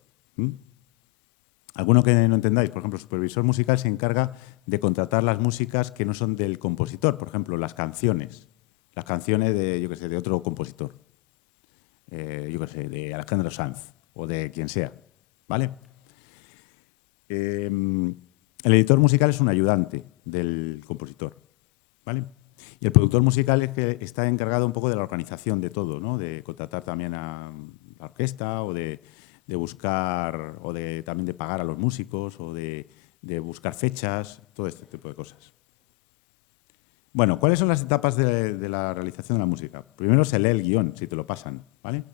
Alguno que no entendáis, por ejemplo, el supervisor musical se encarga de contratar las músicas que no son del compositor, por ejemplo, las canciones de, yo qué sé, de otro compositor, yo qué sé, de Alejandro Sanz o de quien sea, ¿vale? El editor musical es un ayudante del compositor, ¿vale? Y el productor musical es que está encargado un poco de la organización de todo, ¿no? De contratar también a la orquesta o de buscar, o también de pagar a los músicos, o de buscar fechas, todo este tipo de cosas. Bueno, ¿cuáles son las etapas de la realización de la música? Primero se lee el guión, si te lo pasan, ¿vale?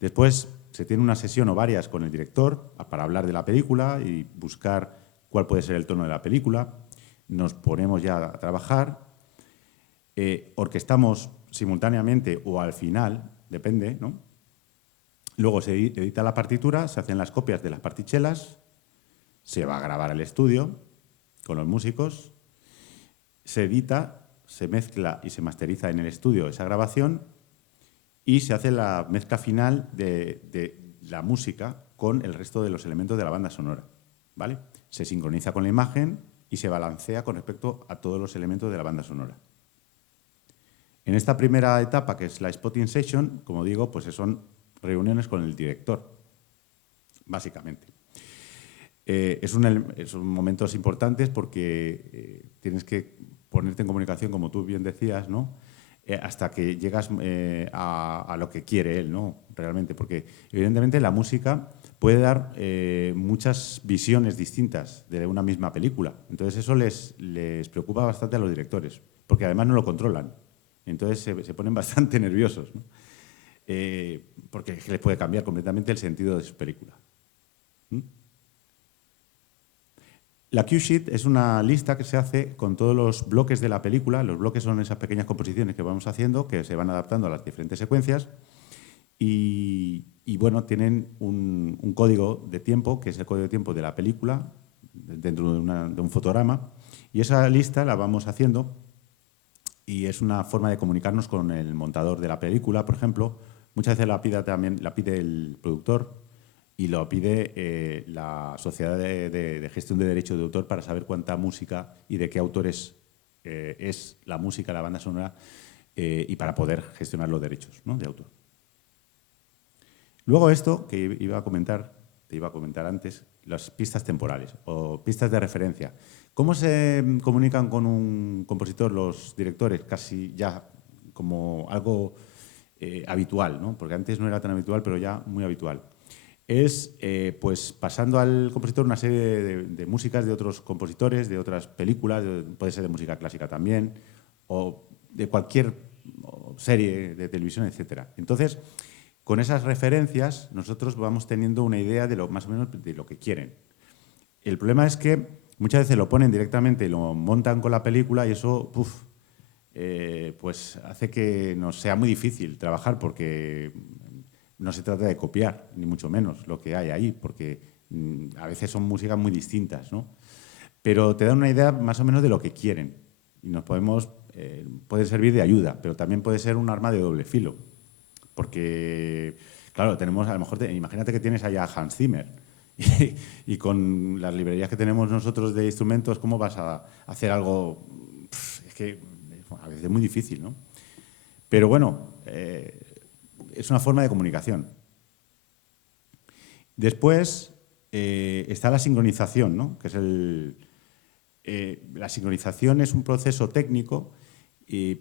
Después se tiene una sesión o varias con el director para hablar de la película y buscar cuál puede ser el tono de la película. Nos ponemos ya a trabajar, orquestamos simultáneamente o al final, depende, ¿no? Luego se edita la partitura, se hacen las copias de las partichelas, se va a grabar al estudio con los músicos, se edita, se mezcla y se masteriza en el estudio esa grabación y se hace la mezcla final de la música con el resto de los elementos de la banda sonora, ¿vale? Se sincroniza con la imagen y se balancea con respecto a todos los elementos de la banda sonora. En esta primera etapa, que es la spotting session, como digo, pues son reuniones con el director, básicamente. Son momentos importantes porque tienes que ponerte en comunicación, como tú bien decías, ¿no? Hasta que llegas a lo que quiere él, ¿no? Realmente, porque evidentemente la música puede dar muchas visiones distintas de una misma película. Entonces eso les preocupa bastante a los directores, porque además no lo controlan. Entonces se ponen bastante nerviosos, ¿no? Porque les puede cambiar completamente el sentido de su película. La cue sheet es una lista que se hace con todos los bloques de la película. Los bloques son esas pequeñas composiciones que vamos haciendo, que se van adaptando a las diferentes secuencias. Y bueno, tienen un código de tiempo, que es el código de tiempo de la película, dentro de un fotograma. Y esa lista la vamos haciendo y es una forma de comunicarnos con el montador de la película, por ejemplo. Muchas veces la pide el productor y lo pide la Sociedad de Gestión de Derechos de Autor para saber cuánta música y de qué autores es la música, la banda sonora, y para poder gestionar los derechos, ¿no?, de autor. Luego esto, que iba a comentar, te iba a comentar antes, las pistas temporales o pistas de referencia. ¿Cómo se comunican con un compositor los directores? Casi ya como algo habitual, ¿no? Porque antes no era tan habitual, pero ya muy habitual. Es pues pasando al compositor una serie de músicas de otros compositores, de otras películas, puede ser de música clásica también, o de cualquier serie de televisión, etcétera. Entonces, con esas referencias, nosotros vamos teniendo una idea de lo más o menos de lo que quieren. El problema es que muchas veces lo ponen directamente y lo montan con la película y eso, pues hace que nos sea muy difícil trabajar porque no se trata de copiar, ni mucho menos, lo que hay ahí, porque a veces son músicas muy distintas, ¿no? Pero te dan una idea más o menos de lo que quieren y nos puede servir de ayuda, pero también puede ser un arma de doble filo. Porque, claro, tenemos, a lo mejor, imagínate que tienes allá a Hans Zimmer y con las librerías que tenemos nosotros de instrumentos, ¿cómo vas a hacer algo? Es que a veces es muy difícil, ¿no? Pero bueno, es una forma de comunicación. Después está la sincronización, ¿no? Que es la sincronización es un proceso técnico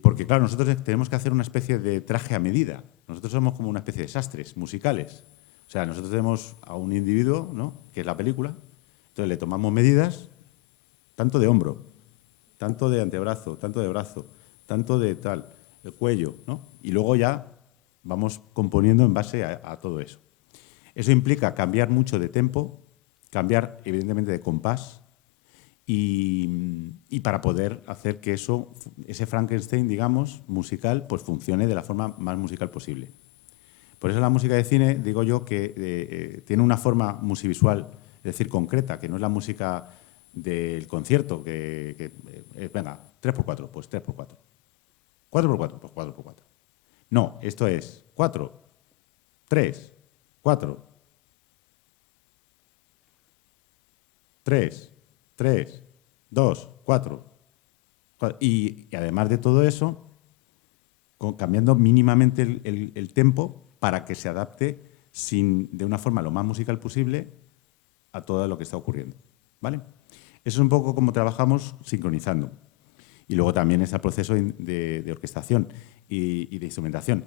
porque, claro, nosotros tenemos que hacer una especie de traje a medida. Nosotros somos como una especie de sastres musicales. O sea, nosotros tenemos a un individuo, ¿no?, que es la película, entonces le tomamos medidas, tanto de hombro, tanto de antebrazo, tanto de brazo, tanto de tal, el cuello, ¿no? Y luego ya vamos componiendo en base a todo eso. Eso implica cambiar mucho de tempo, cambiar, evidentemente, de compás, y para poder hacer que ese Frankenstein, digamos, musical, pues funcione de la forma más musical posible. Por eso la música de cine, digo yo, que tiene una forma musivisual, es decir, concreta, que no es la música del concierto, venga, 3x4, pues 3x4. 4x4, pues 4x4. No, esto es 4, 3, 4, 3, 3, 2, 4. Y además de todo eso, cambiando mínimamente el tempo para que se adapte de una forma lo más musical posible a todo lo que está ocurriendo, ¿vale? Eso es un poco como trabajamos sincronizando. Y luego también está el proceso de orquestación y de instrumentación,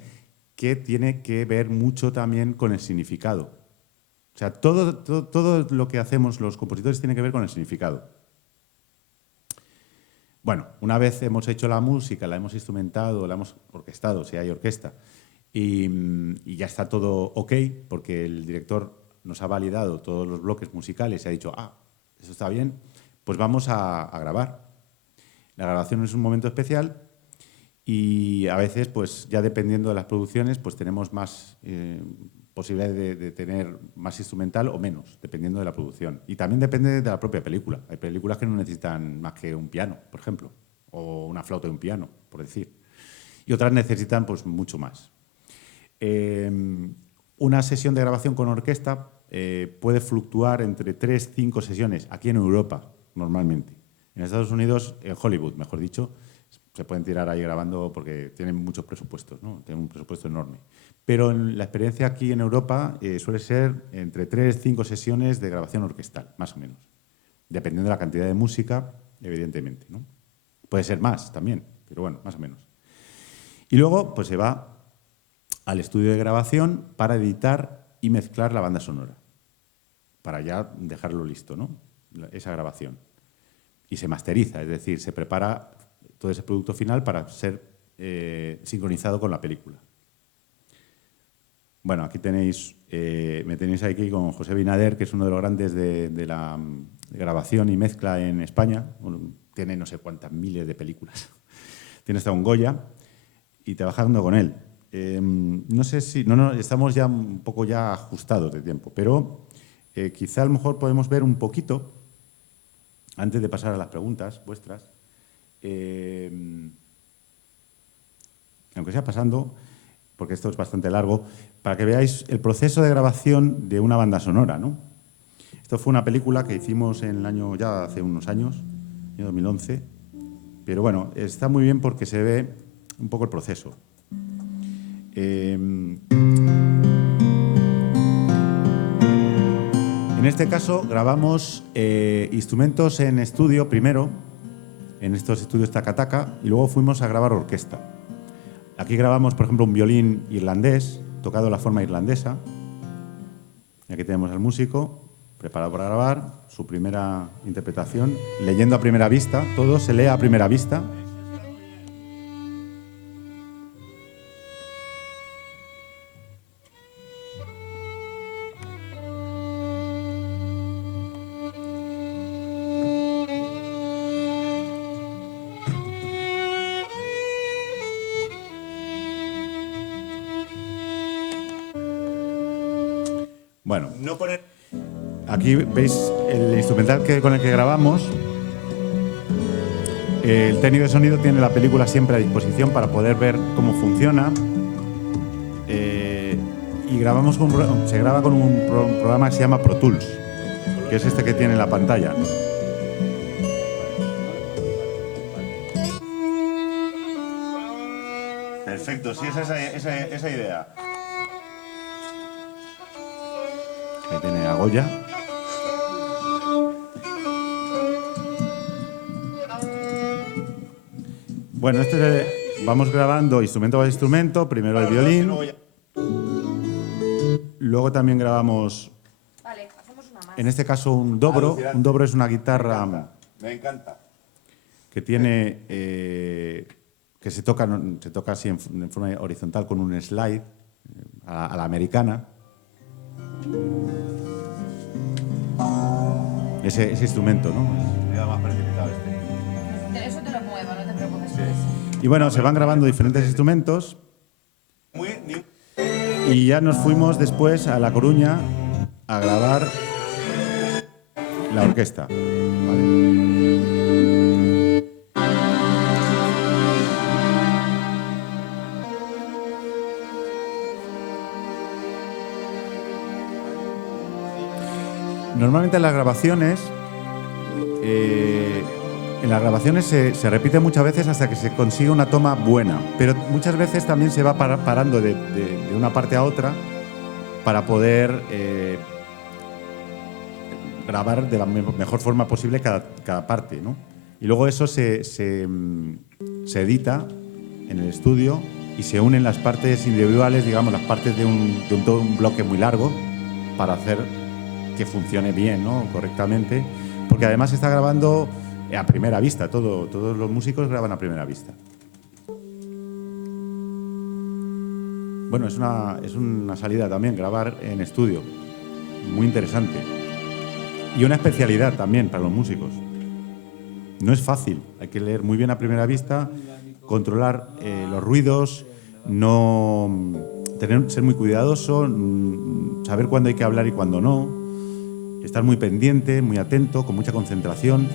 que tiene que ver mucho también con el significado. O sea, todo lo que hacemos los compositores tiene que ver con el significado. Bueno, una vez hemos hecho la música, la hemos instrumentado, la hemos orquestado, si hay orquesta, y ya está todo ok, porque el director nos ha validado todos los bloques musicales y ha dicho, eso está bien, pues vamos a grabar. La grabación es un momento especial y a veces, pues ya dependiendo de las producciones, pues tenemos más posibilidades de tener más instrumental o menos, dependiendo de la producción. Y también depende de la propia película. Hay películas que no necesitan más que un piano, por ejemplo, o una flauta de un piano, por decir. Y otras necesitan pues mucho más. Una sesión de grabación con orquesta puede fluctuar entre 3-5 sesiones, aquí en Europa, normalmente. En Estados Unidos, en Hollywood, mejor dicho, se pueden tirar ahí grabando porque tienen muchos presupuestos, ¿no? Tienen un presupuesto enorme. Pero la experiencia aquí en Europa suele ser entre 3-5 sesiones de grabación orquestal, más o menos. Dependiendo de la cantidad de música, evidentemente, ¿no? Puede ser más también, pero bueno, más o menos. Y luego, pues se va al estudio de grabación para editar y mezclar la banda sonora, para ya dejarlo listo, ¿no? Esa grabación. Y se masteriza, es decir, se prepara todo ese producto final para ser sincronizado con la película. Bueno, aquí tenéis, me tenéis aquí con José Binader, que es uno de los grandes de la grabación y mezcla en España. Bueno, tiene no sé cuántas miles de películas. Tiene hasta un Goya y trabajando con él. No sé si... No, estamos ya un poco ya ajustados de tiempo, pero quizá a lo mejor podemos ver un poquito, antes de pasar a las preguntas vuestras, aunque sea pasando, porque esto es bastante largo, para que veáis el proceso de grabación de una banda sonora, ¿no? Esto fue una película que hicimos en el año, ya hace unos años, en 2011, pero bueno, está muy bien porque se ve un poco el proceso. En este caso grabamos instrumentos en estudio primero, en estos estudios Taca Taca, y luego fuimos a grabar orquesta. Aquí grabamos, por ejemplo, un violín irlandés, tocado de la forma irlandesa. Y aquí tenemos al músico preparado para grabar, su primera interpretación, leyendo a primera vista, todo se lee a primera vista. Bueno, aquí veis el instrumental con el que grabamos. El técnico de sonido tiene la película siempre a disposición para poder ver cómo funciona. Y grabamos se graba con un programa que se llama Pro Tools, que es este que tiene en la pantalla. Perfecto, sí, esa idea. Ahí tiene a Goya. Bueno, vamos grabando instrumento por instrumento, primero el violín, luego también grabamos, Vale, hacemos una más. en este caso un dobro. Un dobro es una guitarra Me encanta. que tiene, que se toca así en forma horizontal con un slide a la americana. Ese instrumento, ¿no? Es más precipitado este. Eso te lo muevo, no te preocupes por eso. Y bueno, se van grabando diferentes instrumentos y ya nos fuimos después a La Coruña a grabar la orquesta. ¿Vale? Normalmente en las grabaciones se repite muchas veces hasta que se consigue una toma buena, pero muchas veces también se va parando de una parte a otra para poder grabar de la mejor forma posible cada parte, ¿no? Y luego eso se edita en el estudio y se unen las partes individuales, digamos, las partes de todo un bloque muy largo para hacer que funcione bien, ¿no? Correctamente, porque además se está grabando a primera vista, todos los músicos graban a primera vista. Bueno, es una salida también, grabar en estudio, muy interesante. Y una especialidad también para los músicos. No es fácil, hay que leer muy bien a primera vista, controlar los ruidos, ser muy cuidadoso, saber cuándo hay que hablar y cuándo no, estar muy pendiente, muy atento, con mucha concentración.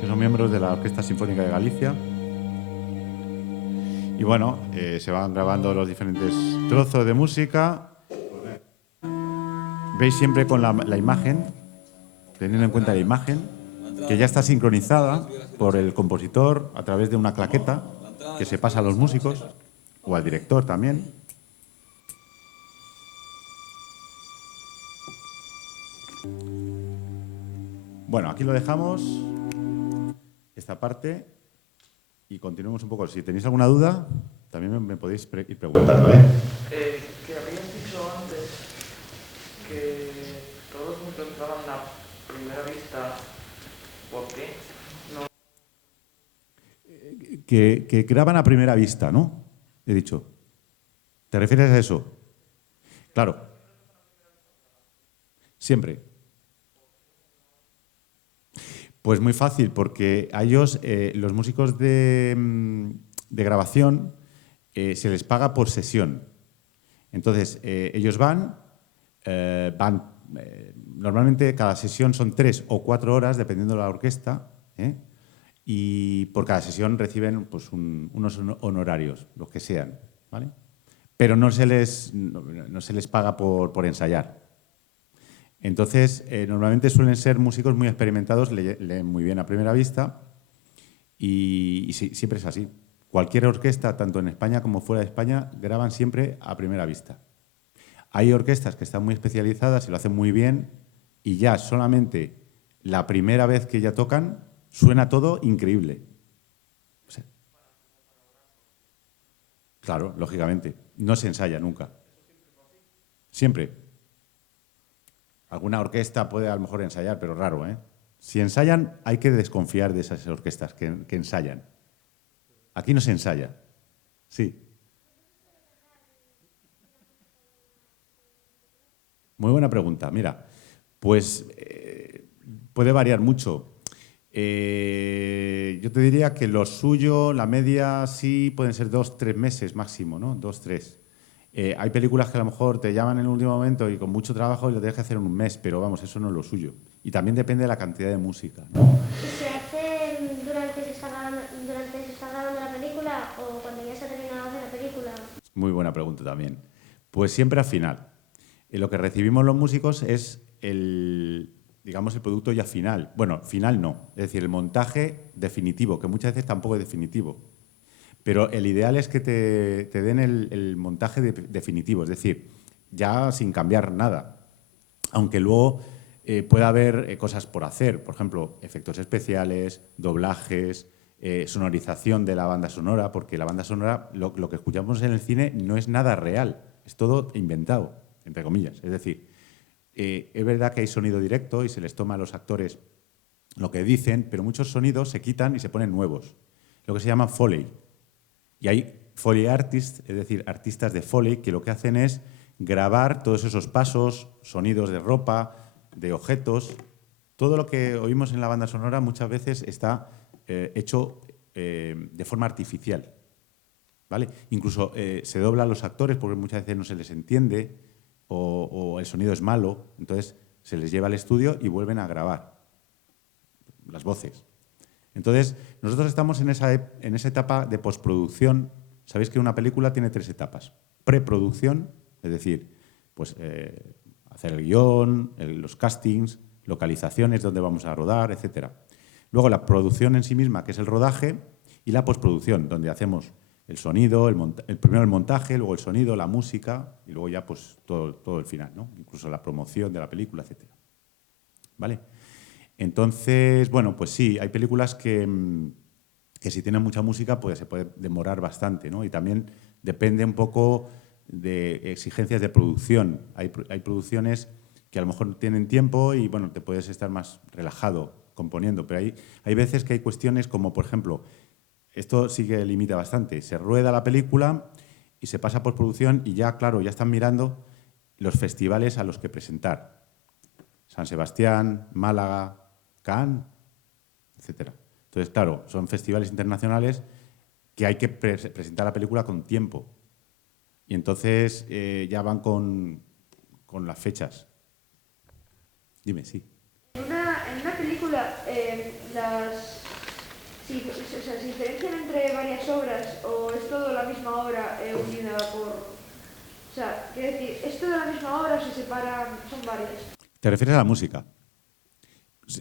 Que son miembros de la Orquesta Sinfónica de Galicia. Y bueno, se van grabando los diferentes trozos de música. Veis siempre con la imagen, teniendo en cuenta la imagen, que ya está sincronizada por el compositor a través de una claqueta que se pasa a los músicos o al director también. Bueno, aquí lo dejamos, esta parte, y continuemos un poco. Si tenéis alguna duda, también me podéis ir preguntando, ¿eh? Que habías dicho antes que todos encontraban la primera vista. ¿Por qué? No. Que graban a primera vista, ¿no? He dicho. ¿Te refieres a eso? Claro. Siempre. Pues muy fácil, porque a ellos, los músicos de grabación, se les paga por sesión. Entonces, ellos van normalmente cada sesión son 3 o 4 horas, dependiendo de la orquesta, y por cada sesión reciben pues, unos honorarios, los que sean, ¿vale? Pero no se les paga por ensayar. Entonces, normalmente suelen ser músicos muy experimentados, leen muy bien a primera vista y siempre es así. Cualquier orquesta, tanto en España como fuera de España, graban siempre a primera vista. Hay orquestas que están muy especializadas y lo hacen muy bien y ya solamente la primera vez que ya tocan suena todo increíble. O sea, claro, lógicamente. No se ensaya nunca. Siempre. Alguna orquesta puede a lo mejor ensayar, pero raro, ¿eh? Si ensayan, hay que desconfiar de esas orquestas que ensayan. Aquí no se ensaya. Sí. Muy buena pregunta. Mira, pues puede variar mucho. Yo te diría que lo suyo, la media, sí pueden ser 2-3 meses máximo, ¿no? 2-3. Hay películas que a lo mejor te llaman en el último momento y con mucho trabajo y lo tienes que hacer en un mes, pero vamos, eso no es lo suyo. Y también depende de la cantidad de música, ¿no? ¿Se hace durante que se está grabando la película o cuando ya se ha terminado de hacer la película? Muy buena pregunta también. Pues siempre al final. Lo que recibimos los músicos es digamos, el producto ya final. Bueno, final no. Es decir, el montaje definitivo, que muchas veces tampoco es definitivo. Pero el ideal es que te den el montaje definitivo, es decir, ya sin cambiar nada. Aunque luego pueda haber cosas por hacer, por ejemplo, efectos especiales, doblajes, sonorización de la banda sonora, porque la banda sonora, lo que escuchamos en el cine no es nada real, es todo inventado, entre comillas. Es decir, es verdad que hay sonido directo y se les toma a los actores lo que dicen, pero muchos sonidos se quitan y se ponen nuevos, lo que se llama Foley. Y hay Foley artists, es decir, artistas de Foley, que lo que hacen es grabar todos esos pasos, sonidos de ropa, de objetos. Todo lo que oímos en la banda sonora muchas veces está hecho de forma artificial, ¿vale? Incluso se dobla a los actores porque muchas veces no se les entiende o el sonido es malo, entonces se les lleva al estudio y vuelven a grabar las voces. Entonces, nosotros estamos en esa etapa de postproducción. Sabéis que una película tiene 3 etapas. Preproducción, es decir, pues hacer el guión, los castings, localizaciones donde vamos a rodar, etc. Luego la producción en sí misma, que es el rodaje, y la postproducción, donde hacemos el sonido, primero el montaje, luego el sonido, la música, y luego ya pues todo el final, ¿no? Incluso la promoción de la película, etc. ¿Vale? Entonces, bueno, pues sí, hay películas que si tienen mucha música pues se puede demorar bastante, ¿no? Y también depende un poco de exigencias de producción. Hay producciones que a lo mejor tienen tiempo y, bueno, te puedes estar más relajado componiendo, pero hay veces que hay cuestiones como, por ejemplo, esto sí que limita bastante. Se rueda la película y se pasa por producción y ya, claro, ya están mirando los festivales a los que presentar. San Sebastián, Málaga, Cannes, etc. Entonces, claro, son festivales internacionales que hay que presentar la película con tiempo. Y entonces ya van con las fechas. Dime, sí. En una película, ¿se diferencian entre varias obras o es todo la misma obra unida por...? O sea, quiero decir, ¿es toda la misma obra o se separan, son varias? ¿Te refieres a la música?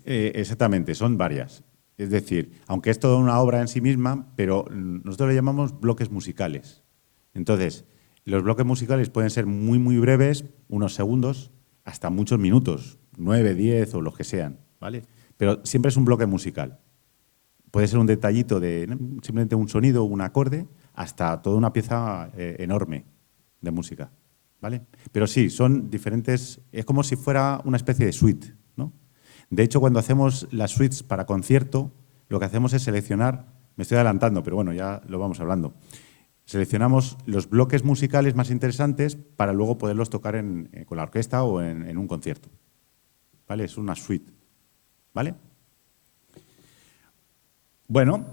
Exactamente, son varias. Es decir, aunque es toda una obra en sí misma, pero nosotros le llamamos bloques musicales. Entonces, los bloques musicales pueden ser muy, muy breves, unos segundos, hasta muchos minutos, 9, 10 o los que sean, ¿vale? Pero siempre es un bloque musical. Puede ser un detallito de simplemente un sonido o un acorde, hasta toda una pieza enorme de música, ¿vale? Pero sí, son diferentes, es como si fuera una especie de suite, ¿no? De hecho, cuando hacemos las suites para concierto, lo que hacemos es seleccionar, me estoy adelantando, pero bueno, ya lo vamos hablando. Seleccionamos los bloques musicales más interesantes para luego poderlos tocar con la orquesta o en un concierto, ¿vale? Es una suite, ¿vale? Bueno,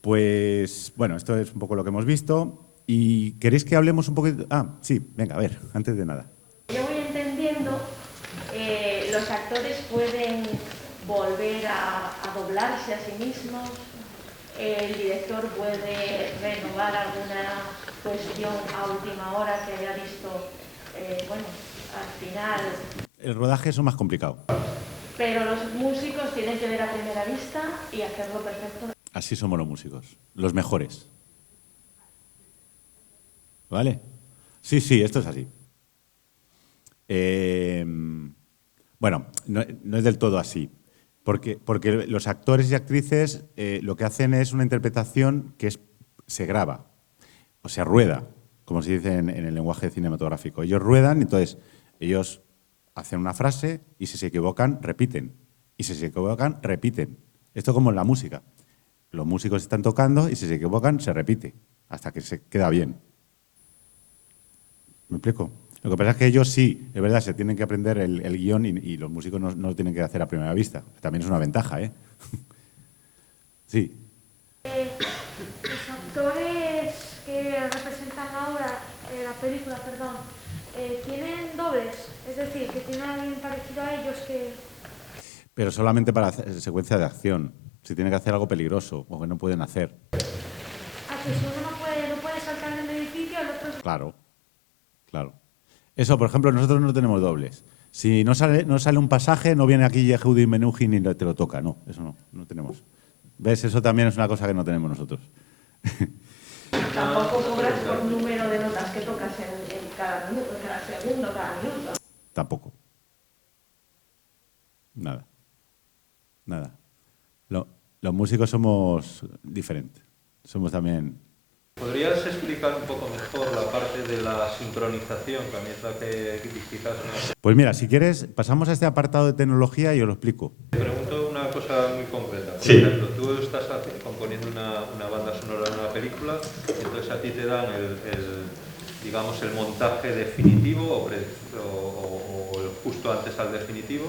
pues bueno, esto es un poco lo que hemos visto. ¿Y queréis que hablemos un poquito? Ah, sí, venga, a ver, antes de nada. Yo voy entendiendo, los actores pueden volver a doblarse a sí mismos, el director puede renovar alguna cuestión a última hora que haya visto, bueno, al final. El rodaje es lo más complicado. Pero los músicos tienen que ver a primera vista y hacerlo perfecto. Así somos los músicos, los mejores. ¿Vale? Sí, sí, esto es así. Bueno, no es del todo así, porque los actores y actrices lo que hacen es una interpretación que se graba, o se rueda, como se dice en el lenguaje cinematográfico. Ellos ruedan, entonces ellos hacen una frase y si se equivocan, repiten. Y si se equivocan, repiten. Esto como en la música. Los músicos están tocando y si se equivocan, se repite, hasta que se queda bien. ¿Me explico? Lo que pasa es que ellos sí, es verdad, se tienen que aprender el guión y los músicos no lo tienen que hacer a primera vista. También es una ventaja, ¿eh? Sí. Los actores que representan ahora la película, perdón, ¿tienen dobles? Es decir, que tienen a alguien parecido a ellos que... Pero solamente para hacer secuencia de acción. Si tienen que hacer algo peligroso o que no pueden hacer. Ah, que si uno no puede saltar del edificio, el otro... Claro, claro. Eso, por ejemplo, nosotros no tenemos dobles. Si no sale un pasaje, no viene aquí Yehudi Menuhin y te lo toca. No, eso no tenemos. ¿Ves? Eso también es una cosa que no tenemos nosotros. Tampoco cobras por número de notas que tocas en cada minuto, en cada segundo, cada minuto. Tampoco. Nada. Nada. Los músicos somos diferentes. Somos también... ¿Podrías explicar un poco mejor la parte de la sincronización, que a mí es la que quizás no... Pues mira, si quieres, pasamos a este apartado de tecnología y os lo explico. Te pregunto una cosa muy concreta. Por Sí. ejemplo, tú estás componiendo una banda sonora de una película, y entonces a ti te dan digamos, el montaje definitivo o el justo antes al definitivo,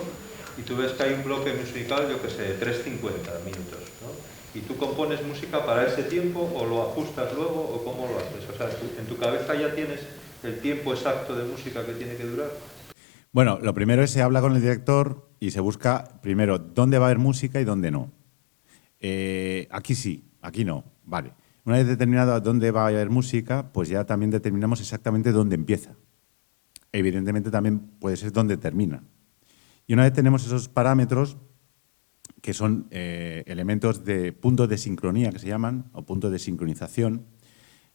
y tú ves que hay un bloque musical, yo que sé, 3:50 minutos, ¿no? ¿Y tú compones música para ese tiempo o lo ajustas luego o cómo lo haces? O sea, ¿en tu cabeza ya tienes el tiempo exacto de música que tiene que durar? Bueno, lo primero es se habla con el director y se busca primero dónde va a haber música y dónde no. Aquí sí, aquí no. Vale. Una vez determinado dónde va a haber música, pues ya también determinamos exactamente dónde empieza. Evidentemente también puede ser dónde termina. Y una vez tenemos esos parámetros, que son elementos de puntos de sincronía, que se llaman, o puntos de sincronización,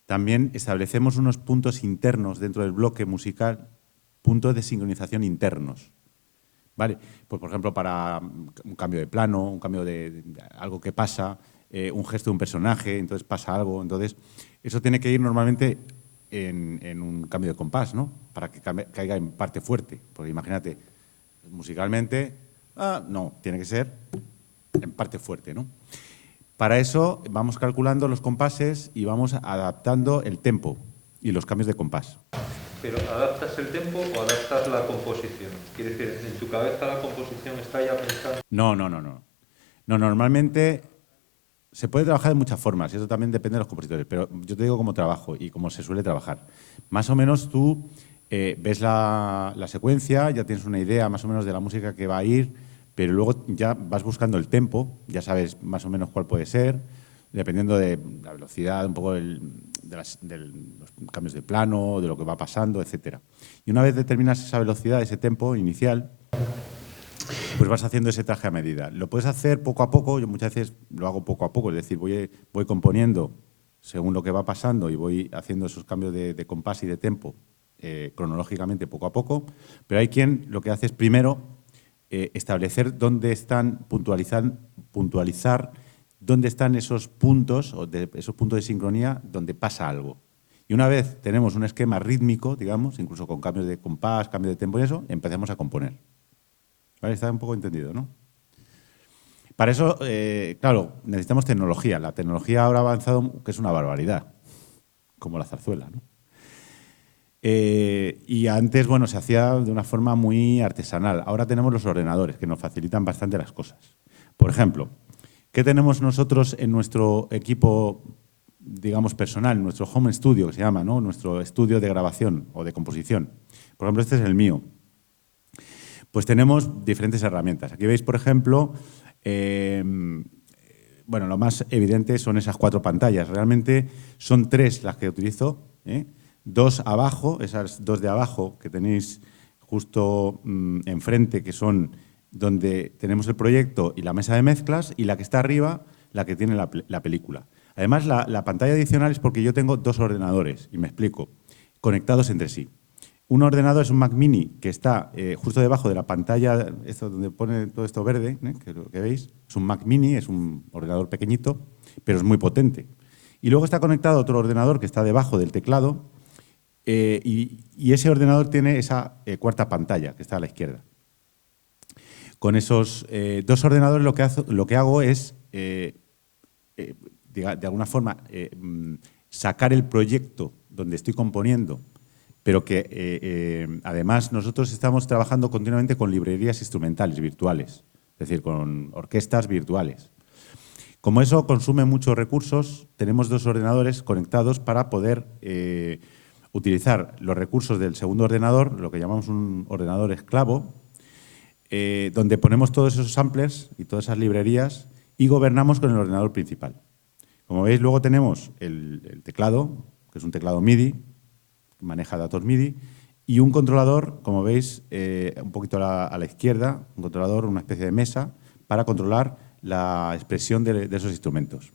también establecemos unos puntos internos dentro del bloque musical, puntos de sincronización internos. ¿Vale? Pues, por ejemplo, para un cambio de plano, un cambio de algo que pasa, un gesto de un personaje, entonces pasa algo. Entonces, eso tiene que ir normalmente en un cambio de compás, ¿no? Para que caiga en parte fuerte. Porque imagínate, musicalmente, no, tiene que ser en parte fuerte, ¿no? Para eso vamos calculando los compases y vamos adaptando el tempo y los cambios de compás. ¿Pero adaptas el tempo o adaptas la composición? Quiere decir, ¿en tu cabeza la composición está ya pensada? No. No, normalmente se puede trabajar de muchas formas y eso también depende de los compositores, pero yo te digo cómo trabajo y cómo se suele trabajar. Más o menos tú ves la secuencia, ya tienes una idea más o menos de la música que va a ir, pero luego ya vas buscando el tempo, ya sabes más o menos cuál puede ser, dependiendo de la velocidad, un poco de los cambios de plano, de lo que va pasando, etc. Y una vez determinas esa velocidad, ese tempo inicial, pues vas haciendo ese traje a medida. Lo puedes hacer poco a poco, yo muchas veces lo hago poco a poco, es decir, voy componiendo según lo que va pasando y voy haciendo esos cambios de compás y de tempo cronológicamente poco a poco, pero hay quien lo que hace es primero establecer dónde están, puntualizar dónde están esos puntos de sincronía donde pasa algo. Y una vez tenemos un esquema rítmico, digamos, incluso con cambios de compás, cambios de tempo y eso, empecemos a componer. ¿Vale? Está un poco entendido, ¿no? Para eso, claro, necesitamos tecnología. La tecnología ahora ha avanzado, que es una barbaridad, como la zarzuela, ¿no? Y antes, bueno, se hacía de una forma muy artesanal. Ahora tenemos los ordenadores, que nos facilitan bastante las cosas. Por ejemplo, ¿qué tenemos nosotros en nuestro equipo, digamos, personal, en nuestro home studio, que se llama, ¿no? Nuestro estudio de grabación o de composición? Por ejemplo, este es el mío. Pues tenemos diferentes herramientas. Aquí veis, por ejemplo, bueno, lo más evidente son esas 4 pantallas. Realmente son 3 las que utilizo, 2 abajo, esas 2 de abajo que tenéis justo enfrente, que son donde tenemos el proyecto y la mesa de mezclas, y la que está arriba, la que tiene la película. Además, la pantalla adicional es porque yo tengo 2 ordenadores, y me explico, conectados entre sí. Un ordenador es un Mac Mini que está justo debajo de la pantalla, esto donde pone todo esto verde, que es lo que veis. Es un Mac Mini, es un ordenador pequeñito, pero es muy potente. Y luego está conectado a otro ordenador que está debajo del teclado, y ese ordenador tiene esa cuarta pantalla que está a la izquierda. Con esos 2 ordenadores lo que hago es, de alguna forma, sacar el proyecto donde estoy componiendo, pero que además nosotros estamos trabajando continuamente con librerías instrumentales virtuales, es decir, con orquestas virtuales. Como eso consume muchos recursos, tenemos 2 ordenadores conectados para poder utilizar los recursos del segundo ordenador, lo que llamamos un ordenador esclavo, donde ponemos todos esos samplers y todas esas librerías y gobernamos con el ordenador principal. Como veis, luego tenemos el teclado, que es un teclado MIDI, que maneja datos MIDI, y un controlador, como veis, un poquito a la izquierda, un controlador, una especie de mesa, para controlar la expresión de esos instrumentos.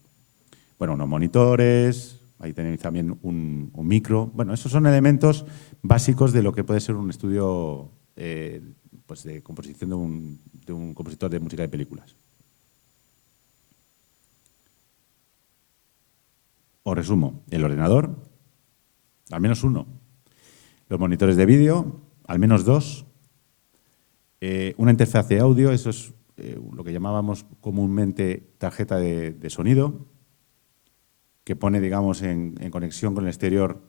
Bueno, unos monitores, ahí tenéis también un micro. Bueno, esos son elementos básicos de lo que puede ser un estudio pues de composición de un compositor de música de películas. Os resumo, el ordenador, al menos 1. Los monitores de vídeo, al menos 2. Una interfaz de audio, eso es lo que llamábamos comúnmente tarjeta de sonido, que pone, digamos, en conexión con el exterior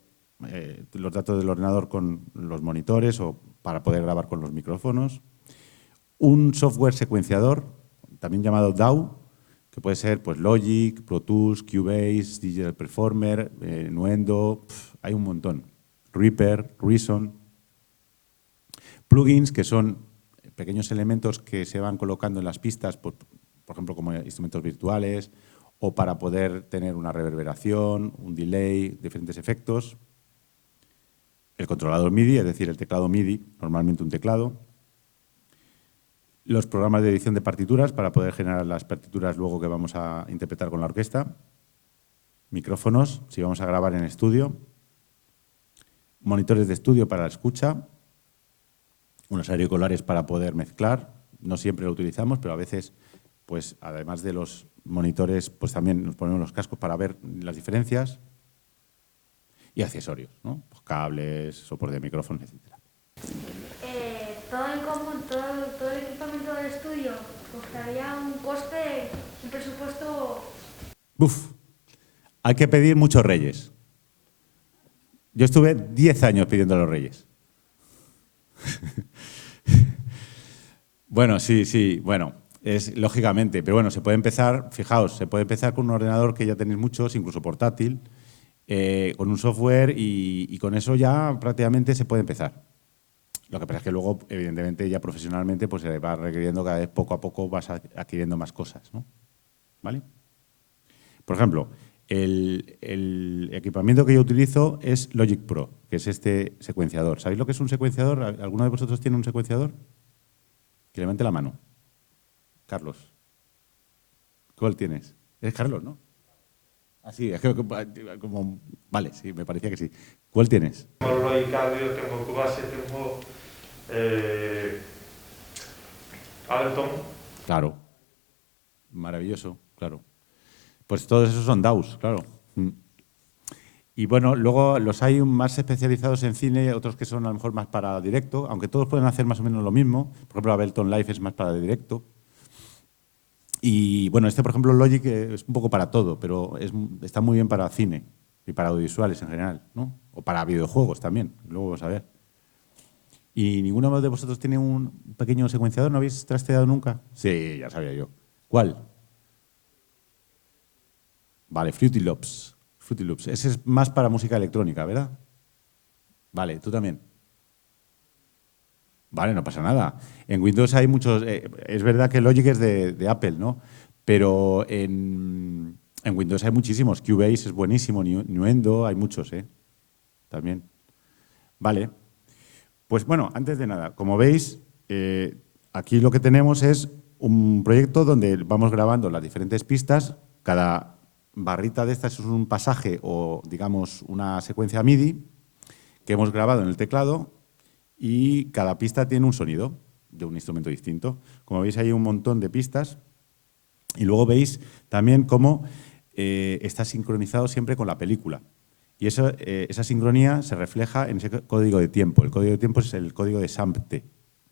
los datos del ordenador con los monitores o para poder grabar con los micrófonos. Un software secuenciador, también llamado DAW, que puede ser pues, Logic, Pro Tools, Cubase, Digital Performer, Nuendo, hay un montón. Reaper, Reason. Plugins, que son pequeños elementos que se van colocando en las pistas, por ejemplo, como instrumentos virtuales, o para poder tener una reverberación, un delay, diferentes efectos. El controlador MIDI, es decir, el teclado MIDI, normalmente un teclado. Los programas de edición de partituras para poder generar las partituras luego que vamos a interpretar con la orquesta. Micrófonos, si vamos a grabar en estudio. Monitores de estudio para la escucha. Unos auriculares para poder mezclar. No siempre lo utilizamos, pero a veces, pues, además de los monitores, pues también nos ponemos los cascos para ver las diferencias. Y accesorios, ¿no? Pues cables, soporte de micrófonos, etc. Todo en común, todo el equipamiento del estudio, costaría un coste, un presupuesto... Uf, hay que pedir muchos reyes. Yo estuve 10 años pidiendo a los reyes. Bueno, sí, bueno, es lógicamente, pero bueno, se puede empezar, fijaos, se puede empezar con un ordenador que ya tenéis muchos, incluso portátil, con un software y con eso ya prácticamente se puede empezar. Lo que pasa es que luego, evidentemente, ya profesionalmente pues se va requiriendo cada vez poco a poco, vas adquiriendo más cosas, ¿no? ¿Vale? Por ejemplo, el equipamiento que yo utilizo es Logic Pro, que es este secuenciador. ¿Sabéis lo que es un secuenciador? ¿Alguno de vosotros tiene un secuenciador? Que levante la mano. Carlos. ¿Cuál tienes? Es Carlos, ¿no? Ah, sí, es que como... Vale, sí, me parecía que sí. ¿Cuál tienes? Tengo Logic Audio, tengo Cubase, tengo Ableton. Claro. Maravilloso, claro. Pues todos esos son DAWs, claro. Y bueno, luego los hay más especializados en cine, otros que son a lo mejor más para directo, aunque todos pueden hacer más o menos lo mismo. Por ejemplo, Ableton Live es más para directo. Y bueno, este, por ejemplo, Logic es un poco para todo, pero está muy bien para cine y para audiovisuales en general, ¿no? O para videojuegos también, luego vamos a ver. ¿Y ninguno de vosotros tiene un pequeño secuenciador? ¿No habéis trasteado nunca? Sí, ya sabía yo. ¿Cuál? Vale, Fruity Loops. Fruity Loops. Ese es más para música electrónica, ¿verdad? Vale, ¿tú también? Vale, no pasa nada. En Windows hay muchos... es verdad que Logic es de Apple, ¿no? Pero en Windows hay muchísimos. Cubase es buenísimo, Nuendo, hay muchos, también. Vale. Pues bueno, antes de nada, como veis, aquí lo que tenemos es un proyecto donde vamos grabando las diferentes pistas Cada barrita de estas es un pasaje o, digamos, una secuencia MIDI que hemos grabado en el teclado y cada pista tiene un sonido de un instrumento distinto. Como veis, hay un montón de pistas y luego veis también cómo está sincronizado siempre con la película. Y esa sincronía se refleja en ese código de tiempo. El código de tiempo es el código de SAMPTE,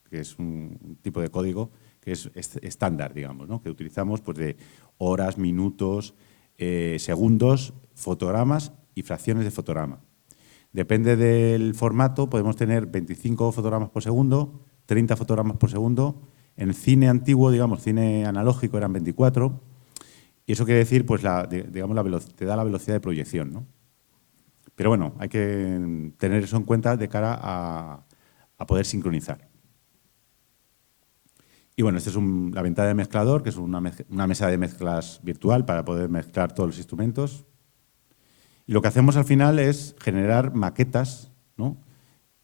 que es un tipo de código que es estándar, digamos, ¿no? Que utilizamos pues, de horas, minutos, segundos, fotogramas y fracciones de fotograma. Depende del formato, podemos tener 25 fotogramas por segundo, 30 fotogramas por segundo. En cine antiguo, digamos, cine analógico, eran 24. Y eso quiere decir, pues, te da la velocidad de proyección, ¿no? Pero bueno, hay que tener eso en cuenta de cara a poder sincronizar. Y bueno, esta es la ventana de mezclador, que es una mesa de mezclas virtual para poder mezclar todos los instrumentos. Y lo que hacemos al final es generar maquetas, ¿no?,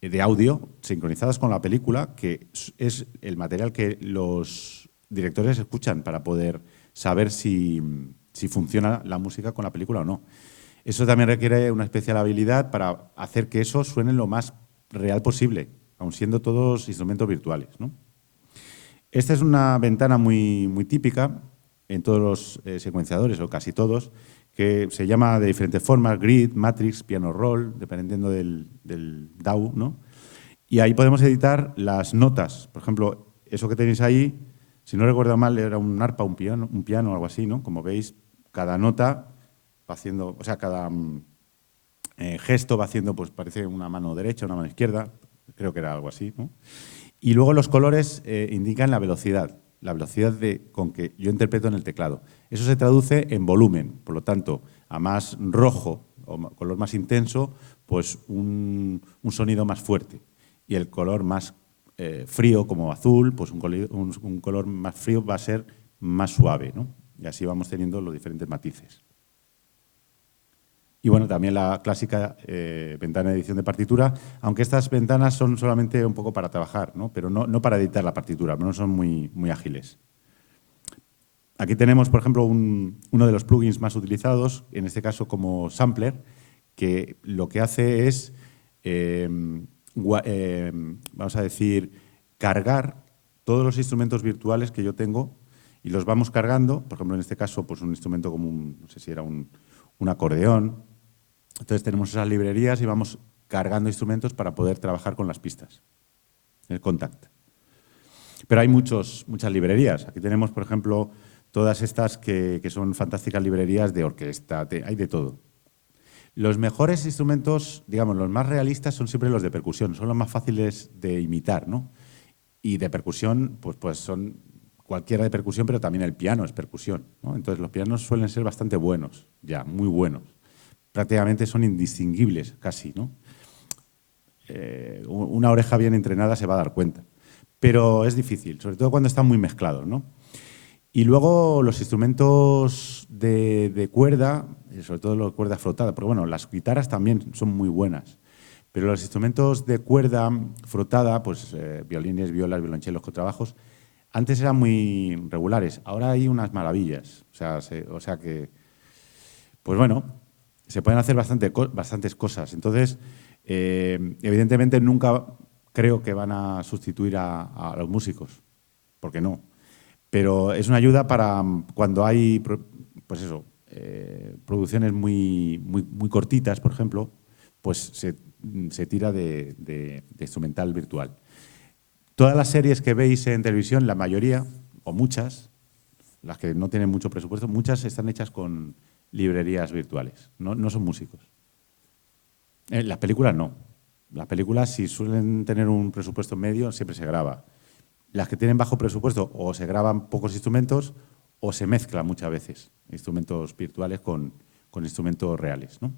de audio sincronizadas con la película, que es el material que los directores escuchan para poder saber si funciona la música con la película o no. Eso también requiere una especial habilidad para hacer que eso suene lo más real posible, aun siendo todos instrumentos virtuales, ¿no? Esta es una ventana muy, muy típica en todos los secuenciadores, o casi todos, que se llama de diferentes formas: grid, matrix, piano roll, dependiendo del DAW, ¿no? Y ahí podemos editar las notas. Por ejemplo, eso que tenéis ahí, si no recuerdo mal, era un arpa, un piano o algo así, ¿no? Como veis, cada nota va haciendo, o sea, cada gesto va haciendo, pues parece una mano derecha, una mano izquierda, creo que era algo así, ¿no? Y luego los colores indican la velocidad con que yo interpreto en el teclado. Eso se traduce en volumen, por lo tanto, a más rojo o color más intenso, pues un sonido más fuerte. Y el color más frío, como azul, pues un color más frío va a ser más suave, ¿no? Y así vamos teniendo los diferentes matices. Y bueno, también la clásica ventana de edición de partitura, aunque estas ventanas son solamente un poco para trabajar, ¿no? Pero no para editar la partitura, no son muy, muy ágiles. Aquí tenemos, por ejemplo, uno de los plugins más utilizados, en este caso como sampler, que lo que hace es, vamos a decir, cargar todos los instrumentos virtuales que yo tengo y los vamos cargando. Por ejemplo, en este caso, pues un instrumento como no sé si era un acordeón. Entonces tenemos esas librerías y vamos cargando instrumentos para poder trabajar con las pistas, el Kontakt. Pero hay muchas librerías. Aquí tenemos, por ejemplo, todas estas que son fantásticas librerías de orquesta, hay de todo. Los mejores instrumentos, digamos, los más realistas son siempre los de percusión, son los más fáciles de imitar, ¿no? Y de percusión, pues son cualquiera de percusión, pero también el piano es percusión, ¿no? Entonces los pianos suelen ser bastante buenos, ya, muy buenos. Prácticamente son indistinguibles, casi, ¿no? Una oreja bien entrenada se va a dar cuenta. Pero es difícil, sobre todo cuando están muy mezclados, ¿no? Y luego los instrumentos de cuerda, sobre todo las cuerdas frotadas, porque bueno, las guitarras también son muy buenas, pero los instrumentos de cuerda frotada, pues violines, violas, violonchelos, contrabajos, antes eran muy regulares, ahora hay unas maravillas. O sea que, pues bueno, se pueden hacer bastantes cosas. Entonces, evidentemente nunca creo que van a sustituir a los músicos, porque no. Pero es una ayuda para cuando hay, pues eso, producciones muy cortitas, por ejemplo, pues se tira de instrumental virtual. Todas las series que veis en televisión, la mayoría, o muchas, las que no tienen mucho presupuesto, muchas están hechas con librerías virtuales, no son músicos. Las películas no. Las películas, si suelen tener un presupuesto medio, siempre se graba. Las que tienen bajo presupuesto, o se graban pocos instrumentos, o se mezclan muchas veces instrumentos virtuales con instrumentos reales, ¿no?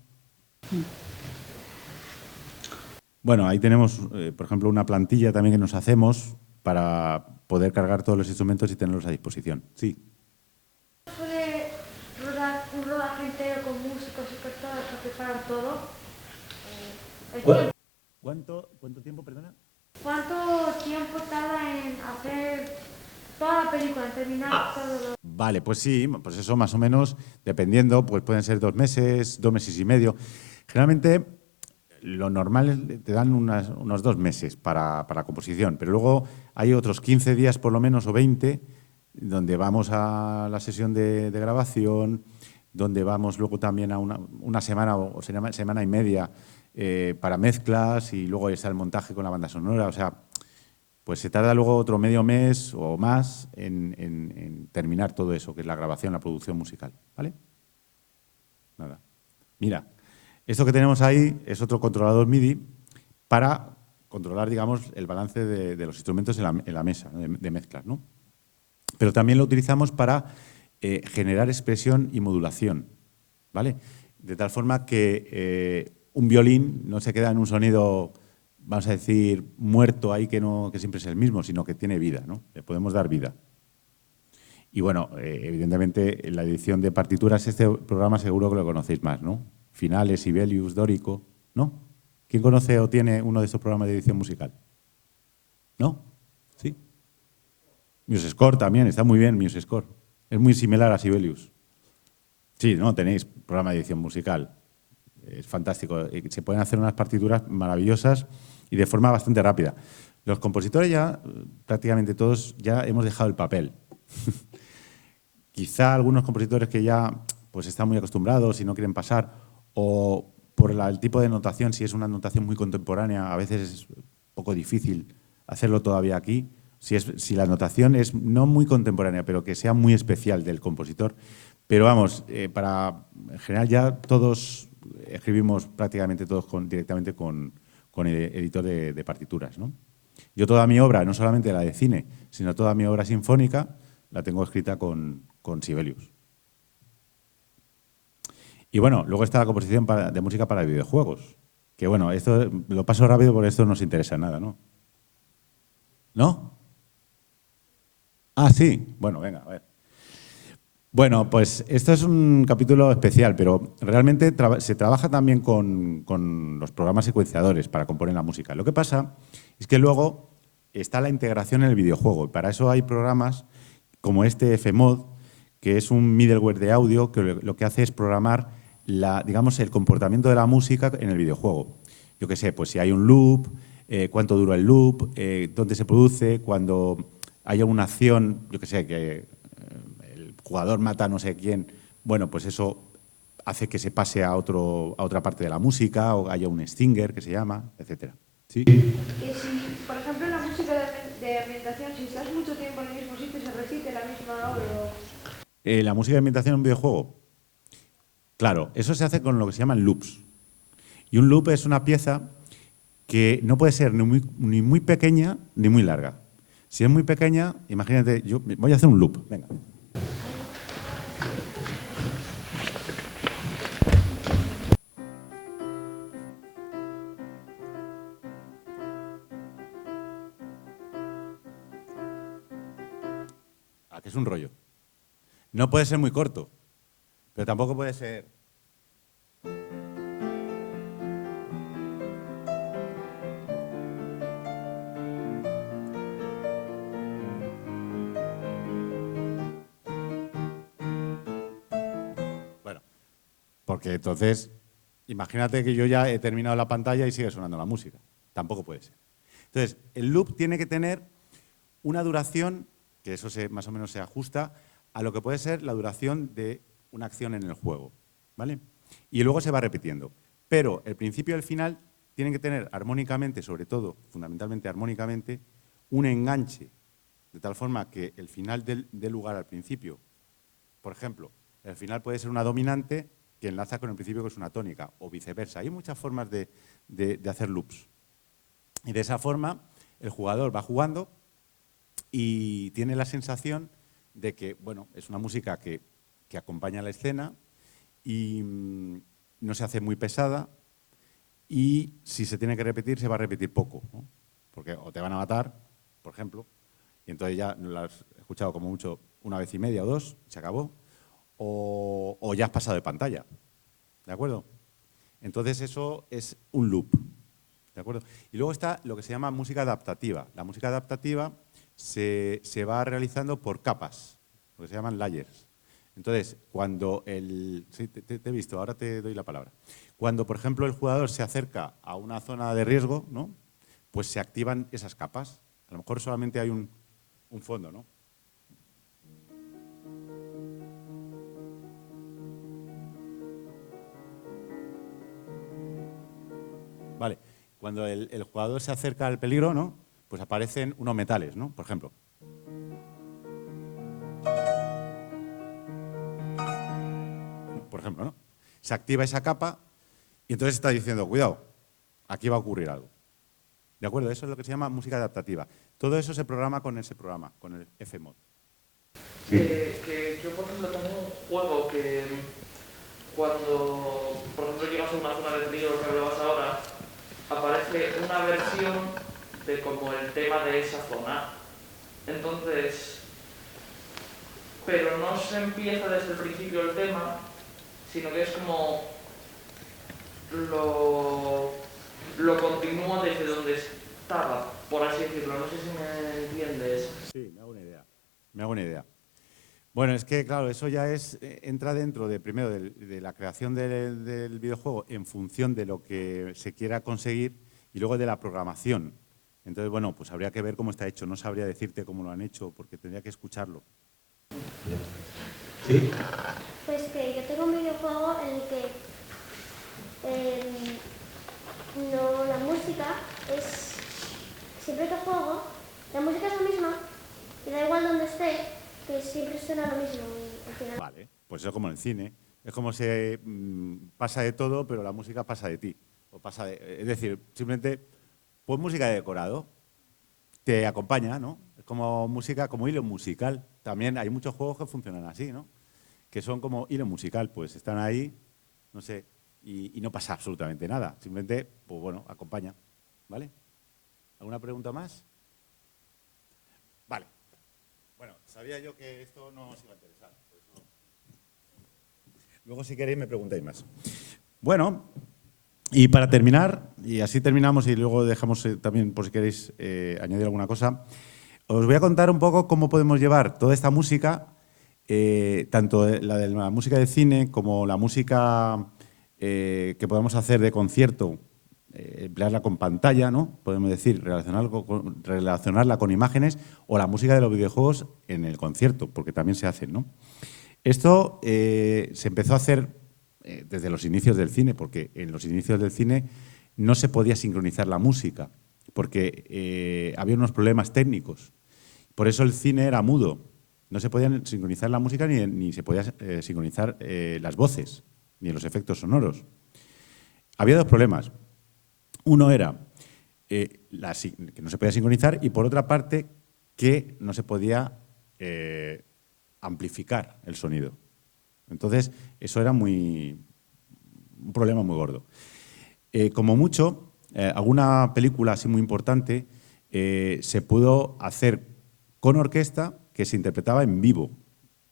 Bueno, ahí tenemos, por ejemplo, una plantilla también que nos hacemos para poder cargar todos los instrumentos y tenerlos a disposición. Sí. ¿Suele rodar un rodaje entero con músicos y para preparar todo? ¿Cuánto tiempo, perdona? ¿Cuánto tiempo tarda en hacer toda la película, en terminar todo lo... Vale, pues sí, pues eso más o menos, dependiendo, pues pueden ser 2 meses, 2 meses y medio. Generalmente, lo normal es te dan unos 2 meses para composición, pero luego hay otros 15 días por lo menos o 20 donde vamos a la sesión de grabación, donde vamos luego también a una semana o semana y media para mezclas y luego está el montaje con la banda sonora. O sea, pues se tarda luego otro medio mes o más en terminar todo eso, que es la grabación, la producción musical. ¿Vale? Nada. Mira, esto que tenemos ahí es otro controlador MIDI para controlar, digamos, el balance de los instrumentos en la mesa de mezclas, ¿no? Pero también lo utilizamos para generar expresión y modulación, ¿vale? De tal forma que un violín no se queda en un sonido, vamos a decir, muerto ahí que siempre es el mismo, sino que tiene vida, ¿no? Le podemos dar vida. Y bueno, evidentemente, en la edición de partituras, este programa seguro que lo conocéis más, ¿no? Finales, Sibelius, Dórico, ¿no? ¿Quién conoce o tiene uno de estos programas de edición musical? ¿No? ¿Sí? MuseScore también, está muy bien MuseScore. Es muy similar a Sibelius. Sí, ¿no? Tenéis programa de edición musical. Es fantástico. Se pueden hacer unas partituras maravillosas y de forma bastante rápida. Los compositores ya, prácticamente todos, ya hemos dejado el papel. Quizá algunos compositores que ya pues, están muy acostumbrados y no quieren pasar, o por el tipo de notación, si es una notación muy contemporánea, a veces es un poco difícil hacerlo todavía aquí. Si la notación es no muy contemporánea, pero que sea muy especial del compositor. Pero vamos, en general ya todos escribimos prácticamente todos directamente con el editor de partituras, ¿no? Yo toda mi obra, no solamente la de cine, sino toda mi obra sinfónica, la tengo escrita con Sibelius. Y bueno, luego está la composición de música para videojuegos. Que bueno, esto lo paso rápido porque esto no nos interesa nada, ¿no? ¿No? Ah, sí. Bueno, venga, a ver. Bueno, pues esto es un capítulo especial, pero realmente se trabaja también con los programas secuenciadores para componer la música. Lo que pasa es que luego está la integración en el videojuego. Para eso hay programas como este Fmod, que es un middleware de audio que lo que hace es programar digamos, el comportamiento de la música en el videojuego. Yo qué sé, pues si hay un loop, cuánto dura el loop, dónde se produce, cuando haya una acción, yo qué sé, que el jugador mata a no sé quién, bueno, pues eso hace que se pase a otra parte de la música o haya un stinger que se llama, etcétera. ¿Sí? Que si, por ejemplo, en la música de ambientación, si estás mucho tiempo en el mismo sitio, se repite la misma obra. La música de ambientación en un videojuego. Claro, eso se hace con lo que se llaman loops. Y un loop es una pieza que no puede ser ni muy pequeña ni muy larga. Si es muy pequeña, imagínate, yo voy a hacer un loop. Venga. Aquí es un rollo. No puede ser muy corto, pero tampoco puede ser... Bueno, porque entonces, imagínate que yo ya he terminado la pantalla y sigue sonando la música. Tampoco puede ser. Entonces, el loop tiene que tener una duración, que eso más o menos se ajusta a lo que puede ser la duración de una acción en el juego, ¿vale? Y luego se va repitiendo. Pero el principio y el final tienen que tener armónicamente, sobre todo, fundamentalmente armónicamente, un enganche, de tal forma que el final dé lugar al principio. Por ejemplo, el final puede ser una dominante que enlaza con el principio que es una tónica, o viceversa. Hay muchas formas de hacer loops. Y de esa forma, el jugador va jugando y tiene la sensación de que, bueno, es una música que acompaña la escena y no se hace muy pesada y si se tiene que repetir, se va a repetir poco, ¿no? Porque o te van a matar, por ejemplo, y entonces ya lo has escuchado como mucho una vez y media o dos, se acabó, o ya has pasado de pantalla, ¿de acuerdo? Entonces eso es un loop, ¿de acuerdo? Y luego está lo que se llama música adaptativa. La música adaptativa se va realizando por capas. lo que se llaman layers. Entonces, cuando el... Sí, te he visto, ahora te doy la palabra. Cuando, por ejemplo, el jugador se acerca a una zona de riesgo, ¿no? Pues se activan esas capas. A lo mejor solamente hay un fondo, ¿no? Vale, cuando el jugador se acerca al peligro, ¿no? Pues aparecen unos metales, ¿no? Por ejemplo. ¿no? Se activa esa capa y entonces está diciendo, cuidado, aquí va a ocurrir algo. ¿De acuerdo? Eso es lo que se llama música adaptativa. Todo eso se programa con ese programa, con el Fmod. Que yo, por ejemplo, tengo un juego que cuando, por ejemplo, llegas a una zona de peligro que hablabas ahora, aparece una versión de como el tema de esa zona. Entonces, pero no se empieza desde el principio el tema, sino que es como lo continúa desde donde estaba, por así decirlo. No sé si me entiendes. Sí, me hago una idea. Bueno, es que, claro, eso ya entra dentro de, primero, de la creación del videojuego en función de lo que se quiera conseguir y luego de la programación. Entonces, bueno, pues habría que ver cómo está hecho. No sabría decirte cómo lo han hecho porque tendría que escucharlo. ¿Sí? Pues que yo tengo un videojuego en el que la música es... Siempre que juego, la música es la misma y da igual donde esté, que siempre suena lo mismo. Y al final... Vale, pues eso como en el cine. Es como se pasa de todo, pero la música pasa de ti. Es decir, simplemente, pues música de decorado, te acompaña, ¿no? Es como música, como hilo musical. También hay muchos juegos que funcionan así, ¿no? Que son como hilo musical, pues están ahí, no sé, y no pasa absolutamente nada. Simplemente, pues bueno, acompaña, ¿vale? ¿Alguna pregunta más? Vale. Bueno, sabía yo que esto no os iba a interesar. Pues no. Luego, si queréis, me preguntáis más. Bueno, y para terminar, y así terminamos y luego dejamos también, por si queréis añadir alguna cosa, os voy a contar un poco cómo podemos llevar toda esta música, tanto la de la música de cine como la música que podamos hacer de concierto, emplearla con pantalla, ¿no? Podemos decir, relacionarla con imágenes, o la música de los videojuegos en el concierto, porque también se hacen, ¿no? Esto se empezó a hacer desde los inicios del cine, porque en los inicios del cine no se podía sincronizar la música, porque había unos problemas técnicos. Por eso el cine era mudo. No se podía sincronizar la música ni se podía sincronizar las voces, ni los efectos sonoros. Había dos problemas. Uno era que no se podía sincronizar y, por otra parte, que no se podía amplificar el sonido. Entonces, eso era un problema muy gordo. Como mucho, alguna película así muy importante se pudo hacer con orquesta que se interpretaba en vivo.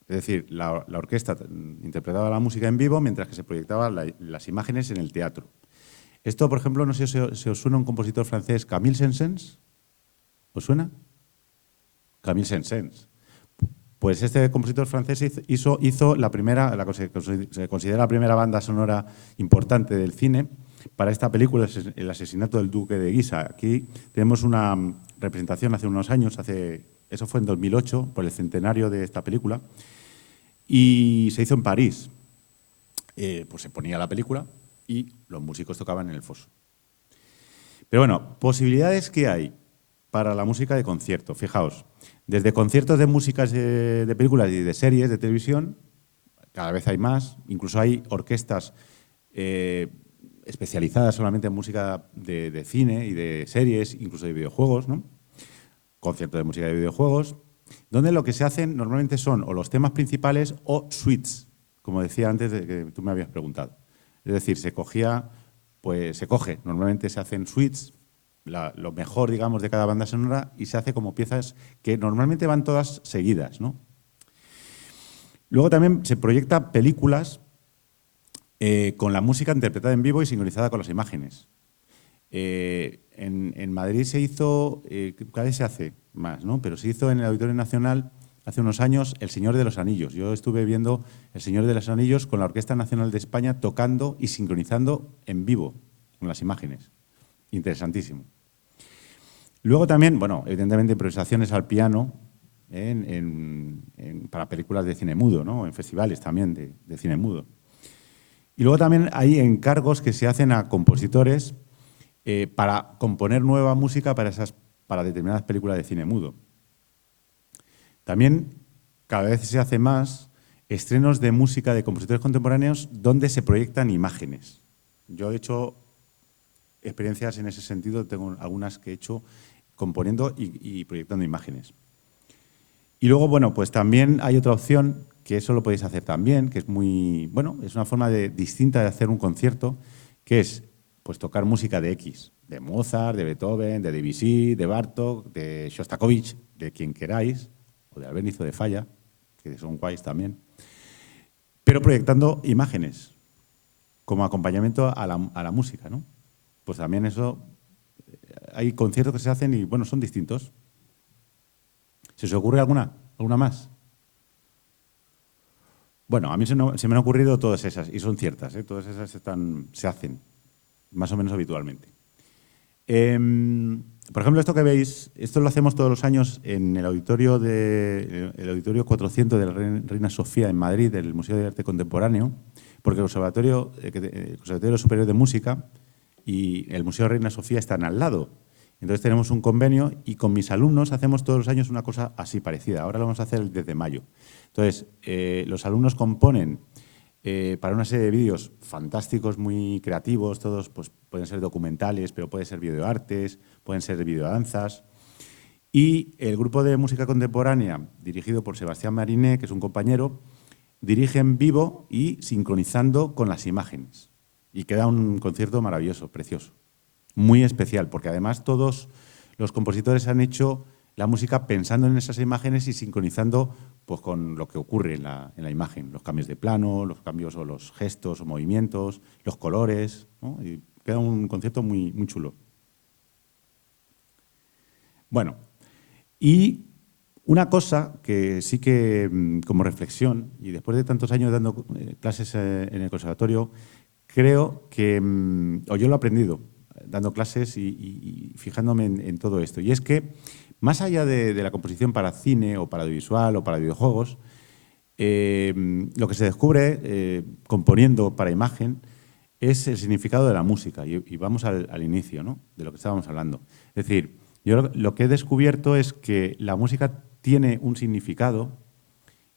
Es decir, la orquesta interpretaba la música en vivo mientras que se proyectaban las imágenes en el teatro. Esto, por ejemplo, no sé si os suena un compositor francés, Camille Saint-Saëns. ¿Os suena? Camille Saint-Saëns. Pues este compositor francés hizo la primera, se considera la primera banda sonora importante del cine para esta película, El asesinato del duque de Guisa. Aquí tenemos una representación hace unos años, eso fue en 2008, por el centenario de esta película, y se hizo en París. Pues se ponía la película y los músicos tocaban en el foso. Pero bueno, posibilidades que hay para la música de concierto. Fijaos, desde conciertos de músicas de películas y de series de televisión, cada vez hay más, incluso hay orquestas especializadas solamente en música de cine y de series, incluso de videojuegos, ¿no? Conciertos de música de videojuegos, donde lo que se hacen normalmente son o los temas principales o suites, como decía antes de que tú me habías preguntado. Es decir, se coge, normalmente se hacen suites, lo mejor, digamos, de cada banda sonora y se hace como piezas que normalmente van todas seguidas, ¿no? Luego también se proyecta películas con la música interpretada en vivo y sincronizada con las imágenes. En Madrid se hizo, cada vez se hace más, ¿no? Pero se hizo en el Auditorio Nacional hace unos años, El Señor de los Anillos. Yo estuve viendo El Señor de los Anillos con la Orquesta Nacional de España tocando y sincronizando en vivo con las imágenes. Interesantísimo. Luego también, bueno, evidentemente improvisaciones al piano para películas de cine mudo, ¿no? En festivales también de cine mudo. Y luego también hay encargos que se hacen a compositores para componer nueva música para determinadas películas de cine mudo. También cada vez se hace más estrenos de música de compositores contemporáneos donde se proyectan imágenes. Yo he hecho experiencias en ese sentido, tengo algunas que he hecho componiendo y proyectando imágenes. Y luego, bueno, pues también hay otra opción, que eso lo podéis hacer también, que es muy, bueno, es una forma distinta de hacer un concierto, que es pues tocar música de X, de Mozart, de Beethoven, de Debussy, de Bartók, de Shostakovich, de quien queráis, o de Albéniz o de Falla, que son guays también, pero proyectando imágenes como acompañamiento a la música, ¿no? Pues también eso, hay conciertos que se hacen y, bueno, son distintos. ¿Se os ocurre alguna más? Bueno, a mí se me han ocurrido todas esas, y son ciertas, ¿eh? Todas esas se hacen más o menos habitualmente. Por ejemplo, esto que veis, esto lo hacemos todos los años en el auditorio 400 de la Reina Sofía en Madrid, del Museo de Arte Contemporáneo, porque el Conservatorio Superior de Música y el Museo Reina Sofía están al lado. Entonces tenemos un convenio y con mis alumnos hacemos todos los años una cosa así parecida. Ahora lo vamos a hacer desde mayo. Entonces, los alumnos componen para una serie de vídeos fantásticos, muy creativos, todos pues, pueden ser documentales, pero pueden ser videoartes, pueden ser videodanzas. Y el grupo de música contemporánea, dirigido por Sebastián Mariné, que es un compañero, dirige en vivo y sincronizando con las imágenes. Y queda un concierto maravilloso, precioso. Muy especial, porque además todos los compositores han hecho la música pensando en esas imágenes y sincronizando pues, con lo que ocurre en la imagen, los cambios de plano, los cambios o los gestos o movimientos, los colores, ¿no? Y queda un concierto muy, muy chulo. Bueno, y una cosa que sí que, como reflexión, y después de tantos años dando clases en el conservatorio, creo que, o yo lo he aprendido, dando clases y fijándome en todo esto. Y es que, más allá de la composición para cine o para audiovisual o para videojuegos, lo que se descubre componiendo para imagen es el significado de la música. Y vamos al inicio, ¿no?, de lo que estábamos hablando. Es decir, yo lo que he descubierto es que la música tiene un significado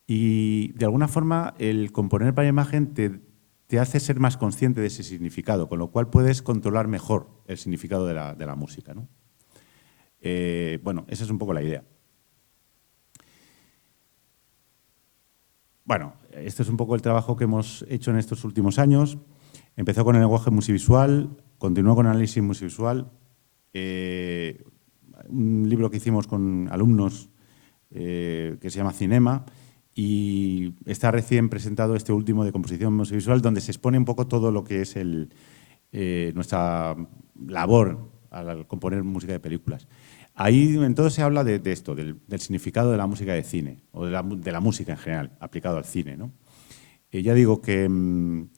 y, de alguna forma, el componer para imagen te hace ser más consciente de ese significado, con lo cual puedes controlar mejor el significado de la música, ¿no? Bueno, esa es un poco la idea. Bueno, este es un poco el trabajo que hemos hecho en estos últimos años. Empezó con el lenguaje musivisual, continuó con análisis musivisual, un libro que hicimos con alumnos que se llama Cinema, y está recién presentado este último de composición musicovisual, donde se expone un poco todo lo que es nuestra labor al componer música de películas. Ahí en todo se habla de esto, del significado de la música de cine, o de la música en general, aplicado al cine, ¿no? Ya digo que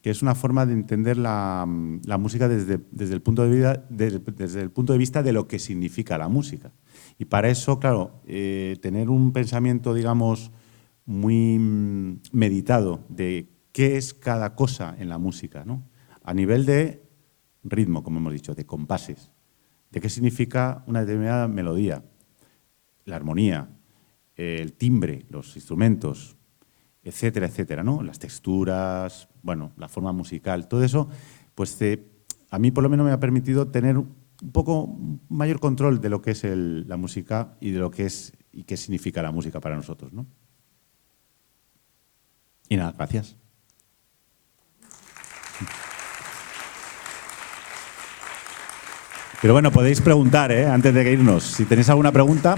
es una forma de entender la música desde el punto de vista de lo que significa la música. Y para eso, claro, tener un pensamiento, digamos, muy meditado de qué es cada cosa en la música, ¿no? A nivel de ritmo, como hemos dicho, de compases, de qué significa una determinada melodía, la armonía, el timbre, los instrumentos, etcétera, etcétera, ¿no? Las texturas, bueno, la forma musical, todo eso, pues a mí por lo menos me ha permitido tener un poco mayor control de lo que es la música y de lo que es y qué significa la música para nosotros, ¿no? Y nada, gracias. Pero bueno, podéis preguntar, antes de irnos. Si tenéis alguna pregunta.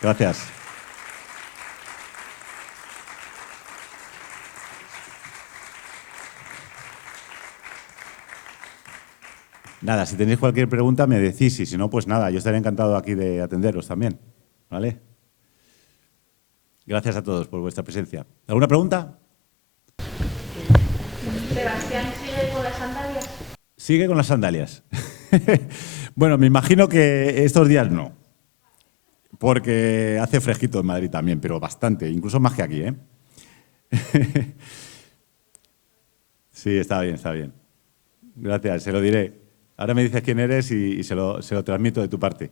Gracias. Nada, si tenéis cualquier pregunta me decís, y si no, pues nada, yo estaré encantado aquí de atenderos también. ¿vale? Gracias a todos por vuestra presencia. ¿Alguna pregunta? Sebastián sigue con las sandalias. Sigue con las sandalias. Bueno, me imagino que estos días no, porque hace fresquito en Madrid también, pero bastante, incluso más que aquí, ¿eh? Sí, está bien, está bien. Gracias, se lo diré. Ahora me dices quién eres y se lo transmito de tu parte.